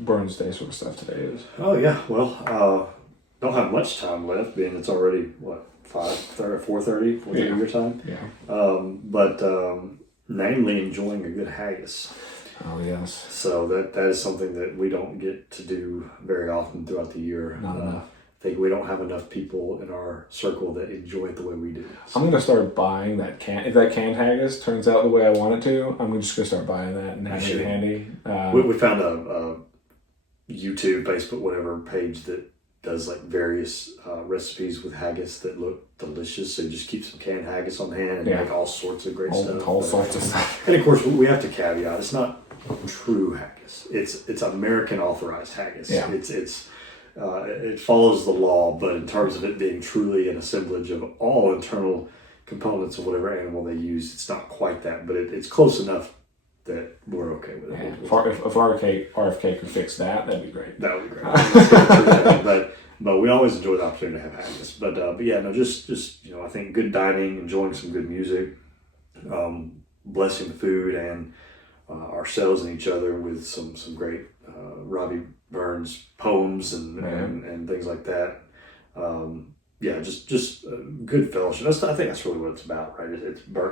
Burns Day sort of stuff today is. Oh, yeah. Well, don't have much time left, being it's already, 4:30 your time? Yeah. But namely enjoying a good haggis. Oh, yes. So that is something that we don't get to do very often throughout the year. Not enough. I think we don't have enough people in our circle that enjoy it the way we do. So. I'm going to start buying that can. If that canned haggis turns out the way I want it to, I'm just going to start buying that and having it handy. We found a YouTube, Facebook, whatever page that does like various recipes with haggis that look delicious. So you just keep some canned haggis on hand and make all sorts of great stuff. All sorts of stuff. And of course, we have to caveat: it's not true haggis. It's American authorized haggis. Yeah. It follows the law, but in terms of it being truly an assemblage of all internal components of whatever animal they use, it's not quite that, but it's close enough that we're okay with it. Yeah. If RFK could fix that, that'd be great. That would be great. but we always enjoy the opportunity to have haggis. But yeah, no, just I think good dining, enjoying some good music, blessing the food and ourselves and each other with some great Robbie Burns poems and things like that. Just good fellowship. I think that's really what it's about, right?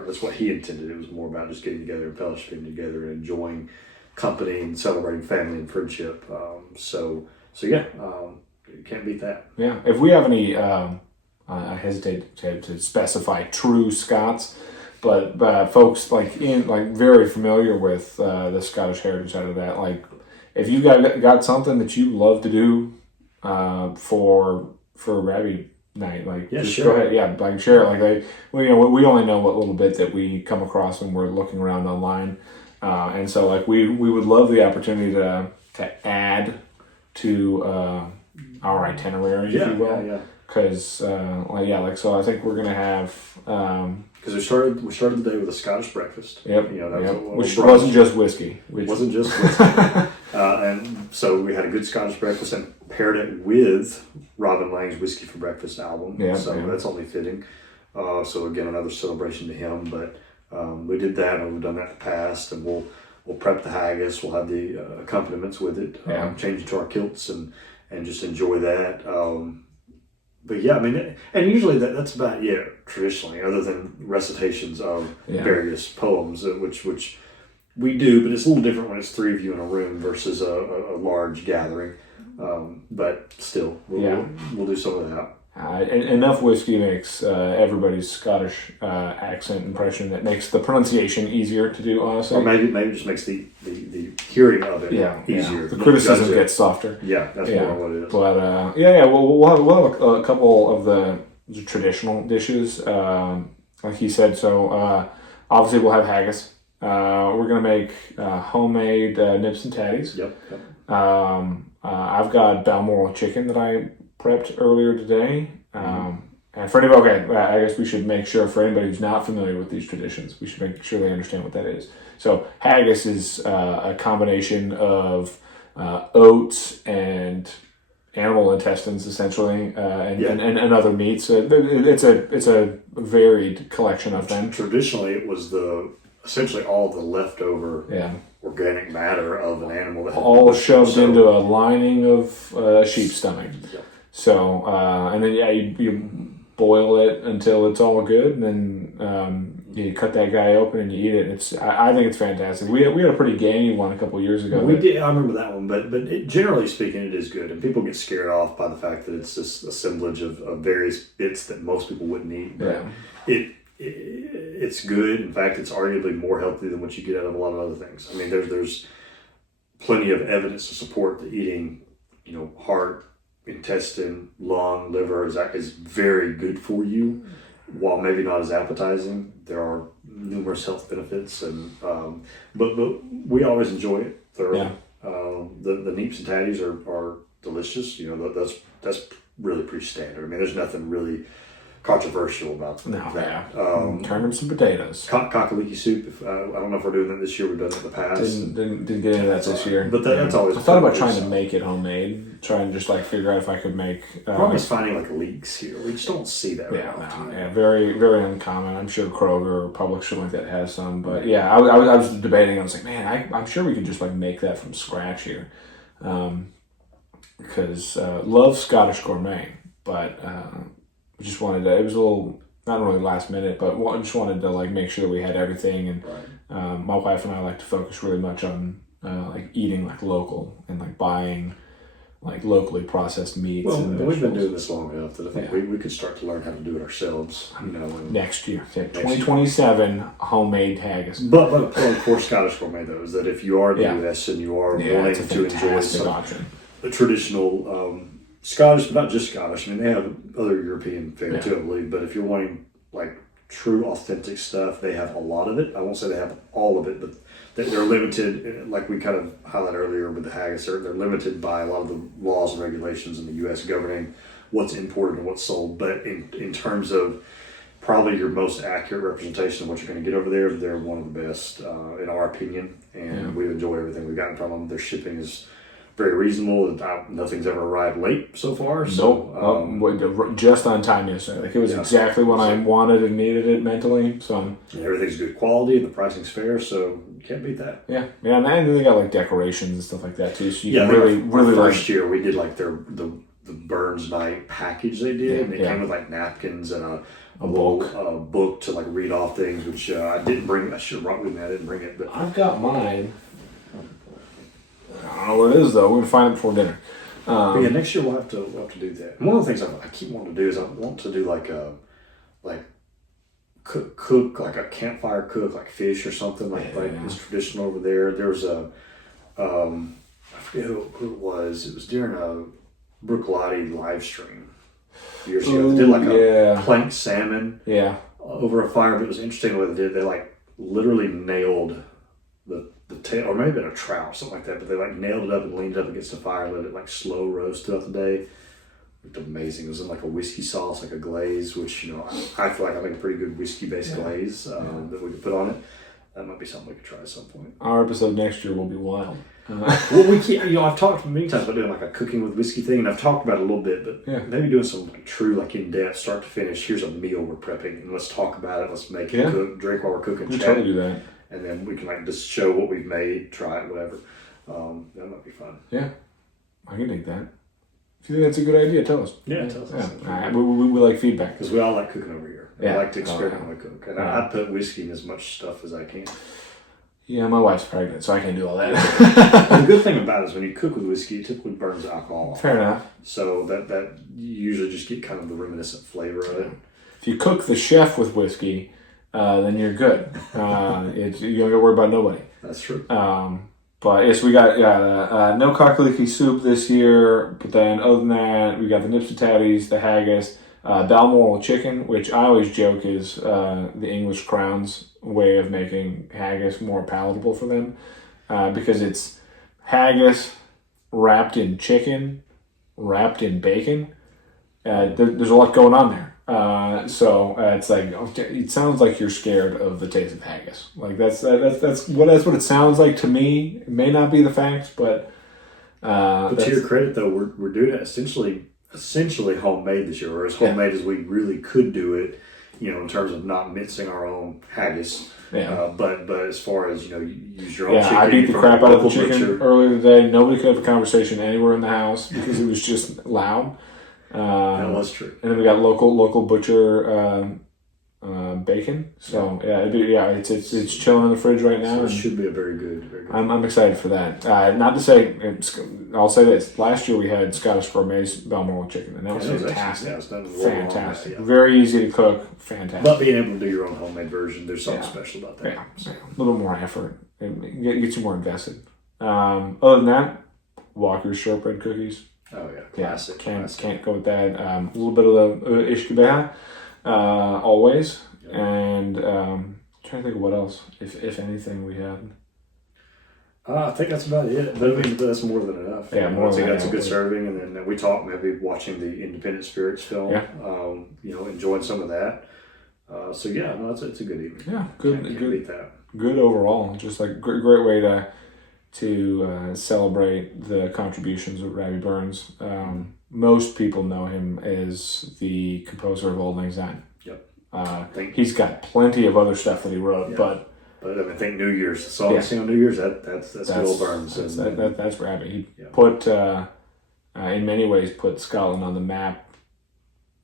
That's what he intended. It was more about just getting together and fellowshipping together and enjoying company and celebrating family and friendship. So yeah, you can't beat that. Yeah. If we have any, I hesitate to specify true Scots, but folks very familiar with the Scottish heritage side of that. Like, if you got something that you love to do for Rabbi night, sure. Go ahead, share it. We only know what little bit that we come across when we're looking around online, and so we would love the opportunity to add to our itinerary, if you will. Because so I think we're gonna have because we started the day with a Scottish breakfast. Yep. Which wasn't just whiskey. Wasn't just whiskey. And so we had a good Scottish breakfast and paired it with Robin Lang's Whiskey for Breakfast album. That's only fitting. So again, another celebration to him. But we did that, and we've done that in the past, and we'll prep the haggis. We'll have the accompaniments with it. Change into our kilts and just enjoy that. But yeah, I mean, and usually that's about traditionally, other than recitations of various poems, which we do, but it's a little different when it's three of you in a room versus a large gathering. But still, we'll do some of that. Enough whiskey makes everybody's Scottish accent impression that makes the pronunciation easier to do, honestly. Or maybe it just makes the hearing of it easier. The criticism gets softer. Yeah, that's more what it is. But we'll have a couple of the traditional dishes, like he said. So obviously we'll have haggis. We're gonna make homemade nips and tatties. Yep. I've got Balmoral chicken that I prepped earlier today. And for anybody, I guess we should make sure, for anybody who's not familiar with these traditions, we should make sure they understand what that is. So haggis is a combination of oats and animal intestines, essentially, and other meats. It's a varied collection of them. Traditionally, it was essentially all the leftover organic matter of an animal that all shoved into a lining of a sheep's stomach. Yep. So and then you boil it until it's all good, and then you cut that guy open and you eat it. I think it's fantastic. We had a pretty gamey one a couple of years ago. We did. I remember that one, but generally speaking, it is good, and people get scared off by the fact that it's this assemblage of various bits that most people wouldn't eat. But it's good. In fact, it's arguably more healthy than what you get out of a lot of other things. I mean, there's plenty of evidence to support that eating, heart, intestine, lung, liver is very good for you. While maybe not as appetizing, there are numerous health benefits, and but we always enjoy it thoroughly. The neeps and tatties are delicious. That's really pretty standard. I mean, there's nothing really controversial about that. Turn them some potatoes. Cockaliki soup. I don't know if we're doing that this year. We've done it in the past. Didn't get into that this year. But that's always. I thought about trying to make it homemade. Try and just figure out if I could make. Problem is finding leeks here. We just don't see that very often. Very very uncommon. I'm sure Kroger or Publix, something like that, has some. But I was debating. I was like, man, I'm sure we could just make that from scratch here, because love Scottish gourmet, but. Just wanted to, it was a little, not really last minute, but just wanted to make sure that we had everything. And my wife and I like to focus really much on eating local and buying locally processed meats. Well, and we've been doing this long enough that I think we could start to learn how to do it ourselves. Next year, 2027 homemade haggis. But a plug for Scottish gourmet though is that if you are in the US and you are wanting to enjoy a traditional Scottish, but not just Scottish. I mean, they have other European fare too, I believe. But if you're wanting like true authentic stuff, they have a lot of it. I won't say they have all of it, but they're limited. Like we kind of highlighted earlier with the haggis, they're limited by a lot of the laws and regulations in the U.S. governing what's imported and what's sold. But in terms of probably your most accurate representation of what you're going to get over there, they're one of the best in our opinion, and we enjoy everything we've gotten from them. Their shipping is very reasonable. Nothing's ever arrived late so far. So, nope. Just on time yesterday. Like it was exactly when I wanted and needed it mentally. So everything's good quality and the pricing's fair. So you can't beat that. Yeah, and then they got like decorations and stuff like that too. So you can really first year we did like the Burns Night package they did, and it came with like napkins and a book to like read off things, which I didn't bring. I should have brought with me. I didn't bring it, but I've got mine. I don't know where it is though. We're gonna find it before dinner. But yeah, next year we'll have to do that. And one of the things I keep wanting to do is I want to do like cook like a campfire cook like fish or something like it's traditional over there. There was I forget who it was. It was during a Brooklotti live stream years ago. They did like a planked salmon over a fire, but it was interesting the way they did it. They like literally nailed the tail, or maybe a trout, something like that, but they like nailed it up and leaned it up against the fire, let it like slow roast throughout the day. It looked amazing. It was in like a whiskey sauce, like a glaze, which, you know, I feel like I make a pretty good whiskey-based glaze that we could put on it. That might be something we could try at some point. Our episode next year will be wild. Well, we can't, you know, I've talked many times about doing like a cooking with whiskey thing, and I've talked about it a little bit, but maybe doing some like true, like in-depth, start to finish, here's a meal we're prepping, and let's talk about it, let's make it, cook, drink while we're cooking, we'll chat. totally do that. And then we can like just show what we've made, try it, whatever. That might be fun. Yeah, I can take that. If you think that's a good idea, tell us. Yeah, tell us. Yeah. We like feedback. Because we all like cooking over here. Yeah. I like to experiment when I cook. And I put whiskey in as much stuff as I can. Yeah, my wife's pregnant, so I can't do all that. The good thing about it is when you cook with whiskey, it typically burns alcohol off. Fair enough. So that you usually just get kind of the reminiscent flavor of it. If you cook the chef with whiskey, then you're good. You don't got to worry about nobody. That's true. But yes, we got no cockaliki soup this year. But then other than that, we got the nips and tatties, the haggis, Balmoral chicken, which I always joke is the English Crown's way of making haggis more palatable for them, because it's haggis wrapped in chicken, wrapped in bacon. There's a lot going on there. So it's like, it sounds like you're scared of the taste of haggis. Like that's what it sounds like to me. It may not be the facts, but to your credit though, we're doing it essentially homemade this year, or as homemade as we really could do it. You know, in terms of not mincing our own haggis. Yeah. But as far as, you know, you use your own chicken. I beat the crap out of the chicken earlier today. Nobody could have a conversation anywhere in the house because it was just loud. That was true. And then we got local butcher bacon. So it's chilling in the fridge right now. So it should be a very good. I'm excited for that. Not to say, I'll say this. Last year we had Scottish Gourmet's Balmoral chicken, and that was fantastic. Fantastic. Very easy to cook. Fantastic. But being able to do your own homemade version, there's something special about that. Yeah, a little more effort. It gets you more invested. Other than that, Walker's shortbread cookies. Oh yeah, classic. Can't go with that. A little bit of the ishkabeha, always. Yep. And trying to think of what else, if anything, we had. I think that's about it. But I mean, that's more than enough. Yeah, more than enough. That's a good serving, and then we talked maybe watching the Independent Spirits film. Yeah. You know, enjoying some of that. So yeah, no, it's a good evening. Yeah, good. Can't beat that. Good overall. Just like great way to celebrate the contributions of Robbie Burns. Most people know him as the composer of Old Lang Syne. Yep. He's got plenty of other stuff that he wrote, but I mean, I think New Year's, the song I sing on New Year's, that's good old Burns. That's Robbie. He put, in many ways, put Scotland on the map,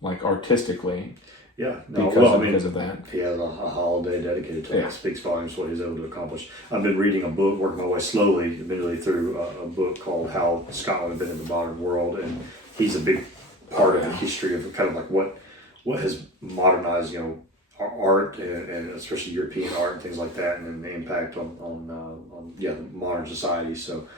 like artistically. Yeah, because of that. He has a holiday dedicated to it. It speaks volumes what he's able to accomplish. I've been reading a book, working my way slowly, admittedly, through a book called How Scotland Had Been in the Modern World, and he's a big part of the history of kind of like what has modernized, you know, art and especially European art and things like that, and then the impact on the modern society. So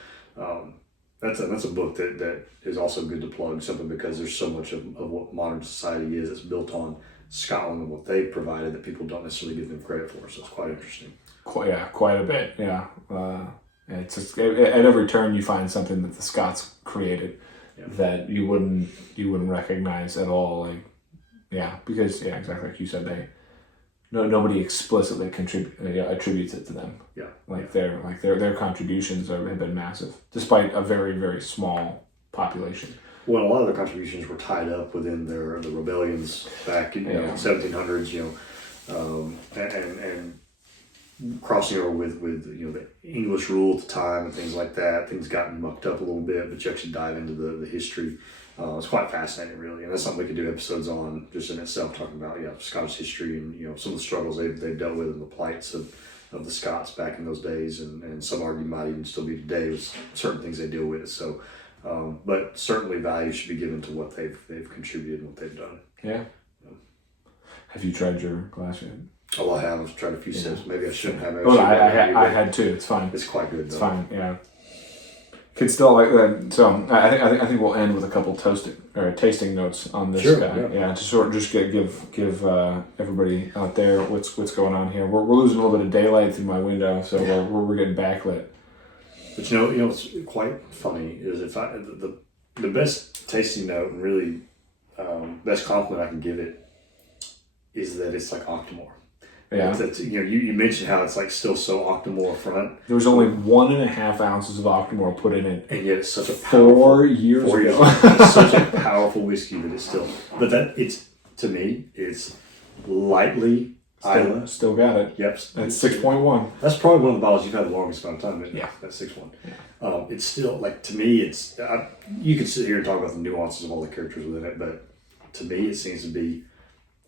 that's a book that is also good to plug, simply because there's so much of what modern society is. It's built on Scotland and what they've provided that people don't necessarily give them credit for. So it's quite interesting. Quite a bit. Yeah. It's just, at every turn you find something that the Scots created that you wouldn't recognize at all. Like, because exactly like you said, nobody explicitly attributes it to them. Yeah. Their contributions have been massive, despite a very, very small population. Well, a lot of their contributions were tied up within the rebellions back in the 1700s, and crossing over with the English rule at the time and things like that. Things got mucked up a little bit, but you actually dive into the history. It's quite fascinating, really, and that's something we could do episodes on just in itself, talking about Scottish history and some of the struggles they've dealt with and the plights of the Scots back in those days, and some argue might even still be today with certain things they deal with. So, but certainly value should be given to what they've contributed and what they've done. Yeah. Have you tried your glass yet? Oh, I have. I've tried a few sips. Maybe I shouldn't have. Well, I had too. It's fine. It's quite good. It's fine. Yeah. Could still like that. So I think we'll end with a couple tasting notes on this guy. Yeah. To just give everybody out there what's going on here. We're losing a little bit of daylight through my window, so we're getting backlit. But what's quite funny is the best tasting note and really best compliment I can give it is that it's like Octomore. Yeah. You mentioned how it's like still so Octomore front. There was only 1.5 ounces of Octomore put in it. And yet it's such a 4 years ago. It's such a powerful whiskey that it's still, but to me, it's lightly Isla. Still got it. Yep. That's 6.1. That's probably one of the bottles you've had the longest amount of time, isn't it? Yeah. That's 6.1. Yeah. It's still, to me, you could sit here and talk about the nuances of all the characters within it, but to me, it seems to be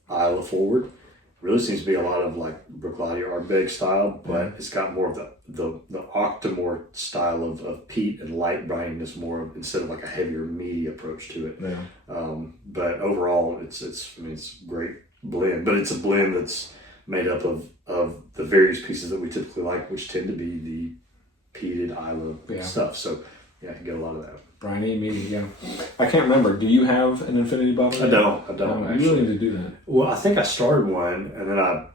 Isla forward. Really seems to be a lot of Blackadder Ardbeg style, but it's got more of the Octomore style of peat and light brininess instead of a heavier meaty approach to it. Yeah. But overall, it's a great blend, but it's a blend that's made up of the various pieces that we typically like, which tend to be the peated Isla stuff. So you get a lot of that. Briny, meaty, yeah. I can't remember. Do you have an infinity bottle? I don't. You really need to do that. Well, I think I started one and then I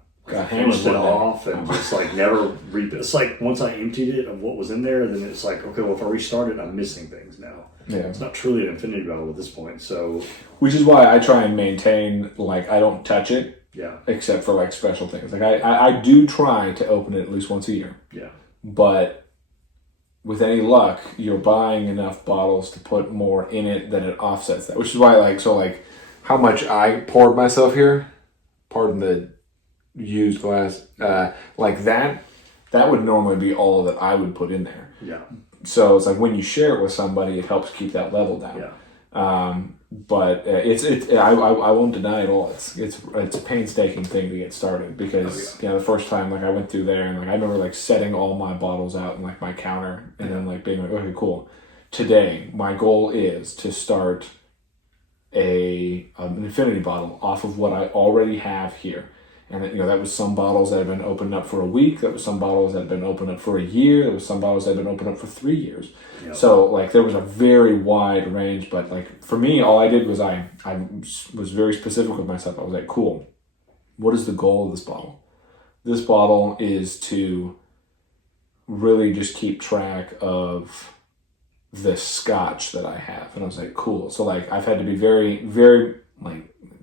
finished it off and just never it's once I emptied it of what was in there, then it's okay, well, if I restart it, I'm missing things now. Yeah. It's not truly an infinity bottle at this point. So, which is why I try and maintain I don't touch it. Yeah. Except for special things. I do try to open it at least once a year. Yeah. But with any luck, you're buying enough bottles to put more in it than it offsets that. Which is why how much I poured myself here, pardon the used glass, that would normally be all that I would put in there. Yeah. So it's when you share it with somebody, it helps keep that level down. Yeah. But I won't deny it all. It's a painstaking thing to get started because the first time I went through there and I remember setting all my bottles out in my counter and then being okay, cool. Today my goal is to start an infinity bottle off of what I already have here. And that was some bottles that had been opened up for a week. That was some bottles that had been opened up for a year. There was some bottles that had been opened up for 3 years. Yep. So there was a very wide range. But for me, all I did was I was very specific with myself. I was cool. What is the goal of this bottle? This bottle is to really just keep track of the scotch that I have. And I was cool. So I've had to be very, very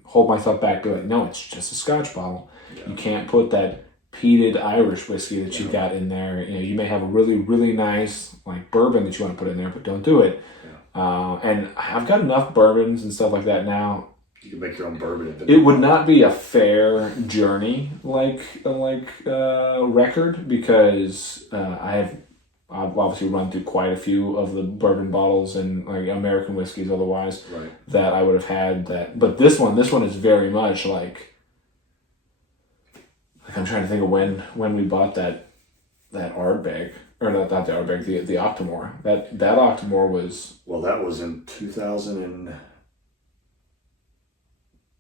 hold myself back. Be no, it's just a scotch bottle. Yeah. You can't put that peated Irish whiskey that you got in there. You may have a really, really nice bourbon that you want to put in there, but don't do it. Yeah. And I've got enough bourbons and stuff like that now. You can make your own bourbon. It would not be a fair journey record because I've obviously run through quite a few of the bourbon bottles and American whiskeys otherwise that I would have had that. But this one is very much I'm trying to think of when we bought that Ardbeg, or not the Ardbeg, the Octomore. That Octomore was... Well, that was in 2000 and...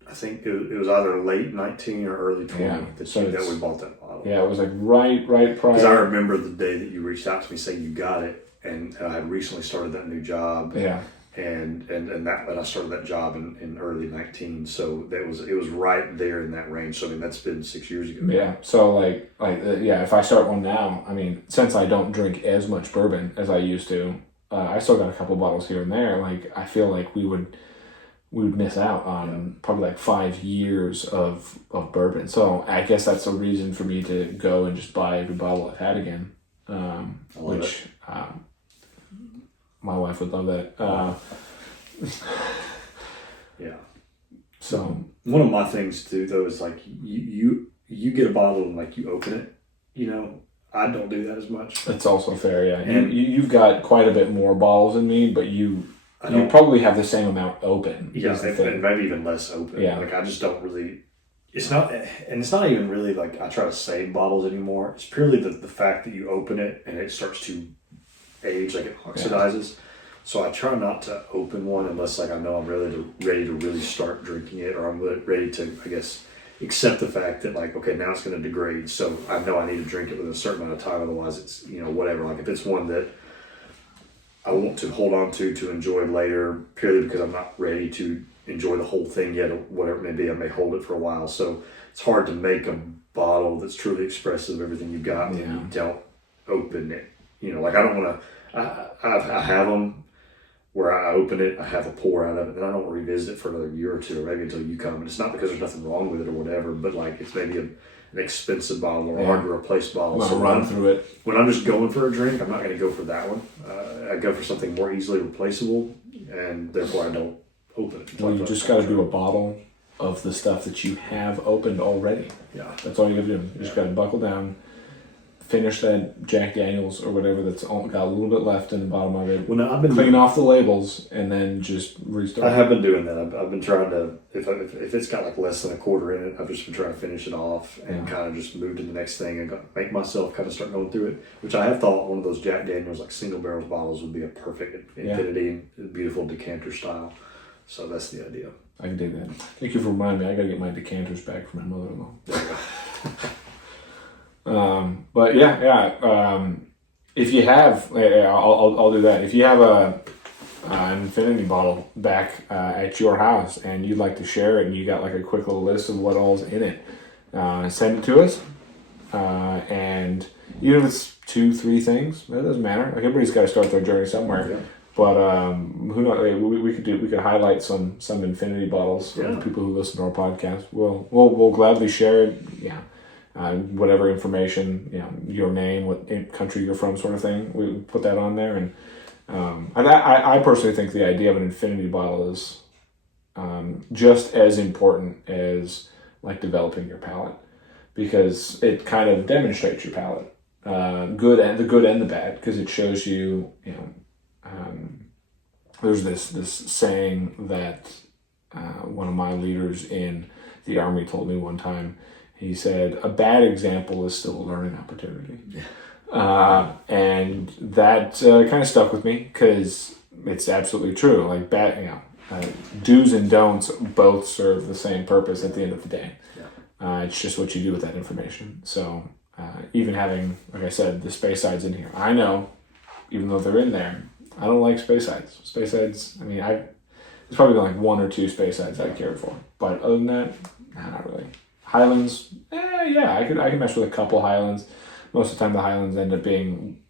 I think it was either late 19 or early 20 that we bought that bottle. bottle. Yeah, it was like right prior. Because I remember the day that you reached out to me saying you got it, and I had recently started that new job. Yeah. And I started that job in early 19, so it was right there in that range. So I mean, that's been 6 years ago. Yeah. So if I start one now, I mean, since I don't drink as much bourbon as I used to, I still got a couple bottles here and there. Like, I feel like we would miss out on probably like 5 years of bourbon. So I guess that's a reason for me to go and just buy every bottle I've had again. Which my wife would love that. Yeah. So one of my things too, though, is like you get a bottle and like you open it. You know, I don't do that as much. That's also fair. Yeah. And you've got quite a bit more bottles than me, but you probably have the same amount open. Yeah, and maybe even less open. Yeah. Like I just don't really. It's not even really like I try to save bottles anymore. It's purely the fact that you open it and it starts to age, like it oxidizes. So I try not to open one unless like I know I'm ready to really start drinking it, or I'm ready to, I guess, accept the fact that like, okay, now it's going to degrade. So I know I need to drink it within a certain amount of time. Otherwise it's, whatever. Like if it's one that I want to hold on to enjoy later, purely because I'm not ready to enjoy the whole thing yet, or whatever it may be, I may hold it for a while. So it's hard to make a bottle that's truly expressive of everything you've got when you don't open it. Like I don't want to, I have them where I open it, I have a pour out of it, and I don't revisit it for another year or two, or maybe until you come. And it's not because there's nothing wrong with it or whatever, but like it's maybe an expensive bottle or a hard to replace bottle. So run through it. When I'm just going for a drink, I'm not going to go for that one. I go for something more easily replaceable, and therefore I don't open it. Well, you just got to do a bottle of the stuff that you have opened already. Yeah. That's all you got to do. You just got to buckle down, finish that Jack Daniels or whatever that's got a little bit left in the bottom of it. Well, no, I've been clean off the labels and then just restart. I have been doing that. I've been trying to, if it's got like less than a quarter in it, I've just been trying to finish it off and kind of just move to the next thing and make myself kind of start going through it, which I have thought one of those Jack Daniels like single barrel bottles would be a perfect infinity and beautiful decanter style. So that's the idea. I can dig that. Thank you for reminding me. I got to get my decanters back from my mother-in-law. But if you have, I'll do that. If you have an infinity bottle back at your house and you'd like to share it, and you got like a quick little list of what all's in it, send it to us. And even if it's 2-3 things, it doesn't matter. Like everybody's got to start their journey somewhere. Yeah. But who knows? We could highlight some infinity bottles for the people who listen to our podcast. We'll gladly share it. Yeah. Whatever information, your name, what country you're from, sort of thing. We put that on there, and I personally think the idea of an infinity bottle is just as important as like developing your palate, because it kind of demonstrates your palate, the good and the bad, because it shows you, there's this saying that one of my leaders in the Army told me one time. He said, a bad example is still a learning opportunity. And that kind of stuck with me, because it's absolutely true. Like do's and don'ts both serve the same purpose at the end of the day. It's just what you do with that information. So even having, like I said, the space sides in here, I know, even though they're in there, I don't like space sides. Space sides, I mean, there's probably been like 1 or 2 space sides I cared for. But other than that, not really. Highlands, I can mess with a couple Highlands. Most of the time the Highlands end up being,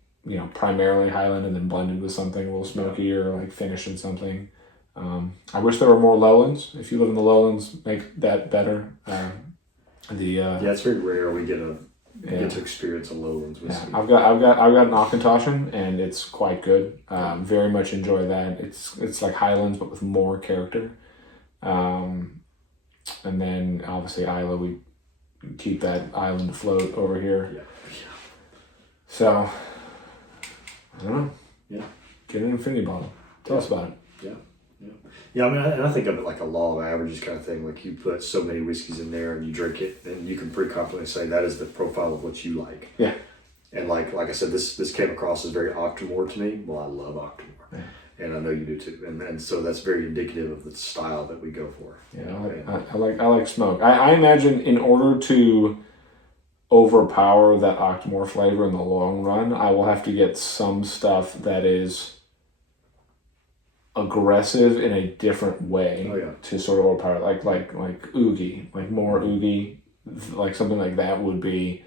primarily Highland and then blended with something a little smokier, or like finished in something. I wish there were more Lowlands. If you live in the Lowlands, make that better. It's very rare we get to experience a Lowlands whiskey. I've got an Auchentoshan, and it's quite good. Very much enjoy that. It's like Highlands but with more character. And then obviously Isla, we keep that island afloat over here. Yeah. So I don't know. Yeah. Get an infinity bottle. Tell us about it. Yeah. I mean, I think of it like a law of averages kind of thing. Like you put so many whiskeys in there and you drink it, and you can pretty confidently say that is the profile of what you like. Yeah. And like I said, this came across as very Octomore to me. Well, I love Octomore. Yeah. And I know you do too, and so that's very indicative of the style that we go for. Yeah, I like smoke. I imagine in order to overpower that Octomore flavor in the long run. I will have to get some stuff that is aggressive in a different way to sort of overpower, like oogie, like more oogie, like something like that would be,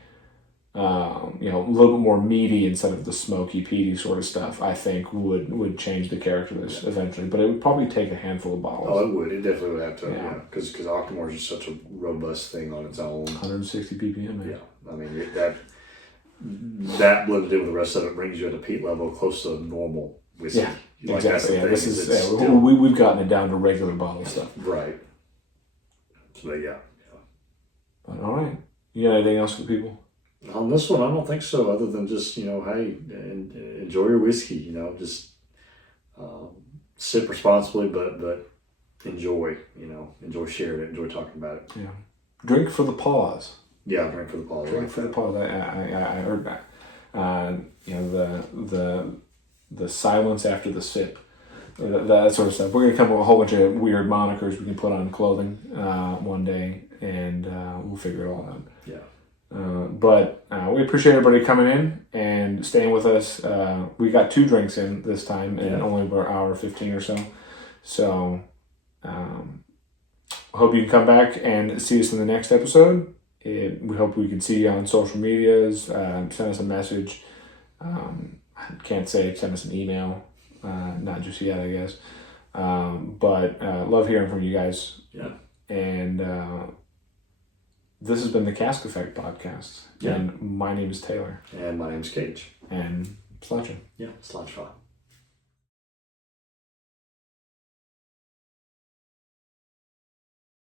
you know, a little bit more meaty instead of the smoky, peaty sort of stuff. I think would change the character of this eventually, but it would probably take a handful of bottles. Oh, it would. It definitely would have to. Because Octomore is just such a robust thing on its own. 160 ppm. Man. Yeah, I mean that blended in with the rest of it brings you at a peat level close to normal whiskey. Yeah. Like, exactly. Yeah, this is we've gotten it down to regular bottle stuff. Right. So yeah. But, all right. You got anything else for the people? On this one, I don't think so. Other than just, you know, hey, enjoy your whiskey. You know, just sip responsibly, but enjoy. You know, enjoy sharing it. Enjoy talking about it. Yeah. Drink for the pause. Yeah, drink for the pause. Drink for the pause. I heard that. You know, the silence after the sip, that sort of stuff. We're gonna come up with a whole bunch of weird monikers we can put on clothing one day, and we'll figure it all out. Yeah. But we appreciate everybody coming in and staying with us. We got 2 drinks in this time, and only about an hour 15 or so. So I hope you can come back and see us in the next episode. We hope we can see you on social medias. Send us a message. I can't say send us an email, not just yet, I guess. But love hearing from you guys. Yeah. And this has been the Cask Effect Podcast. Yeah. And my name is Taylor. And my name's Cage. And Sláinte. Yeah, Sláinte.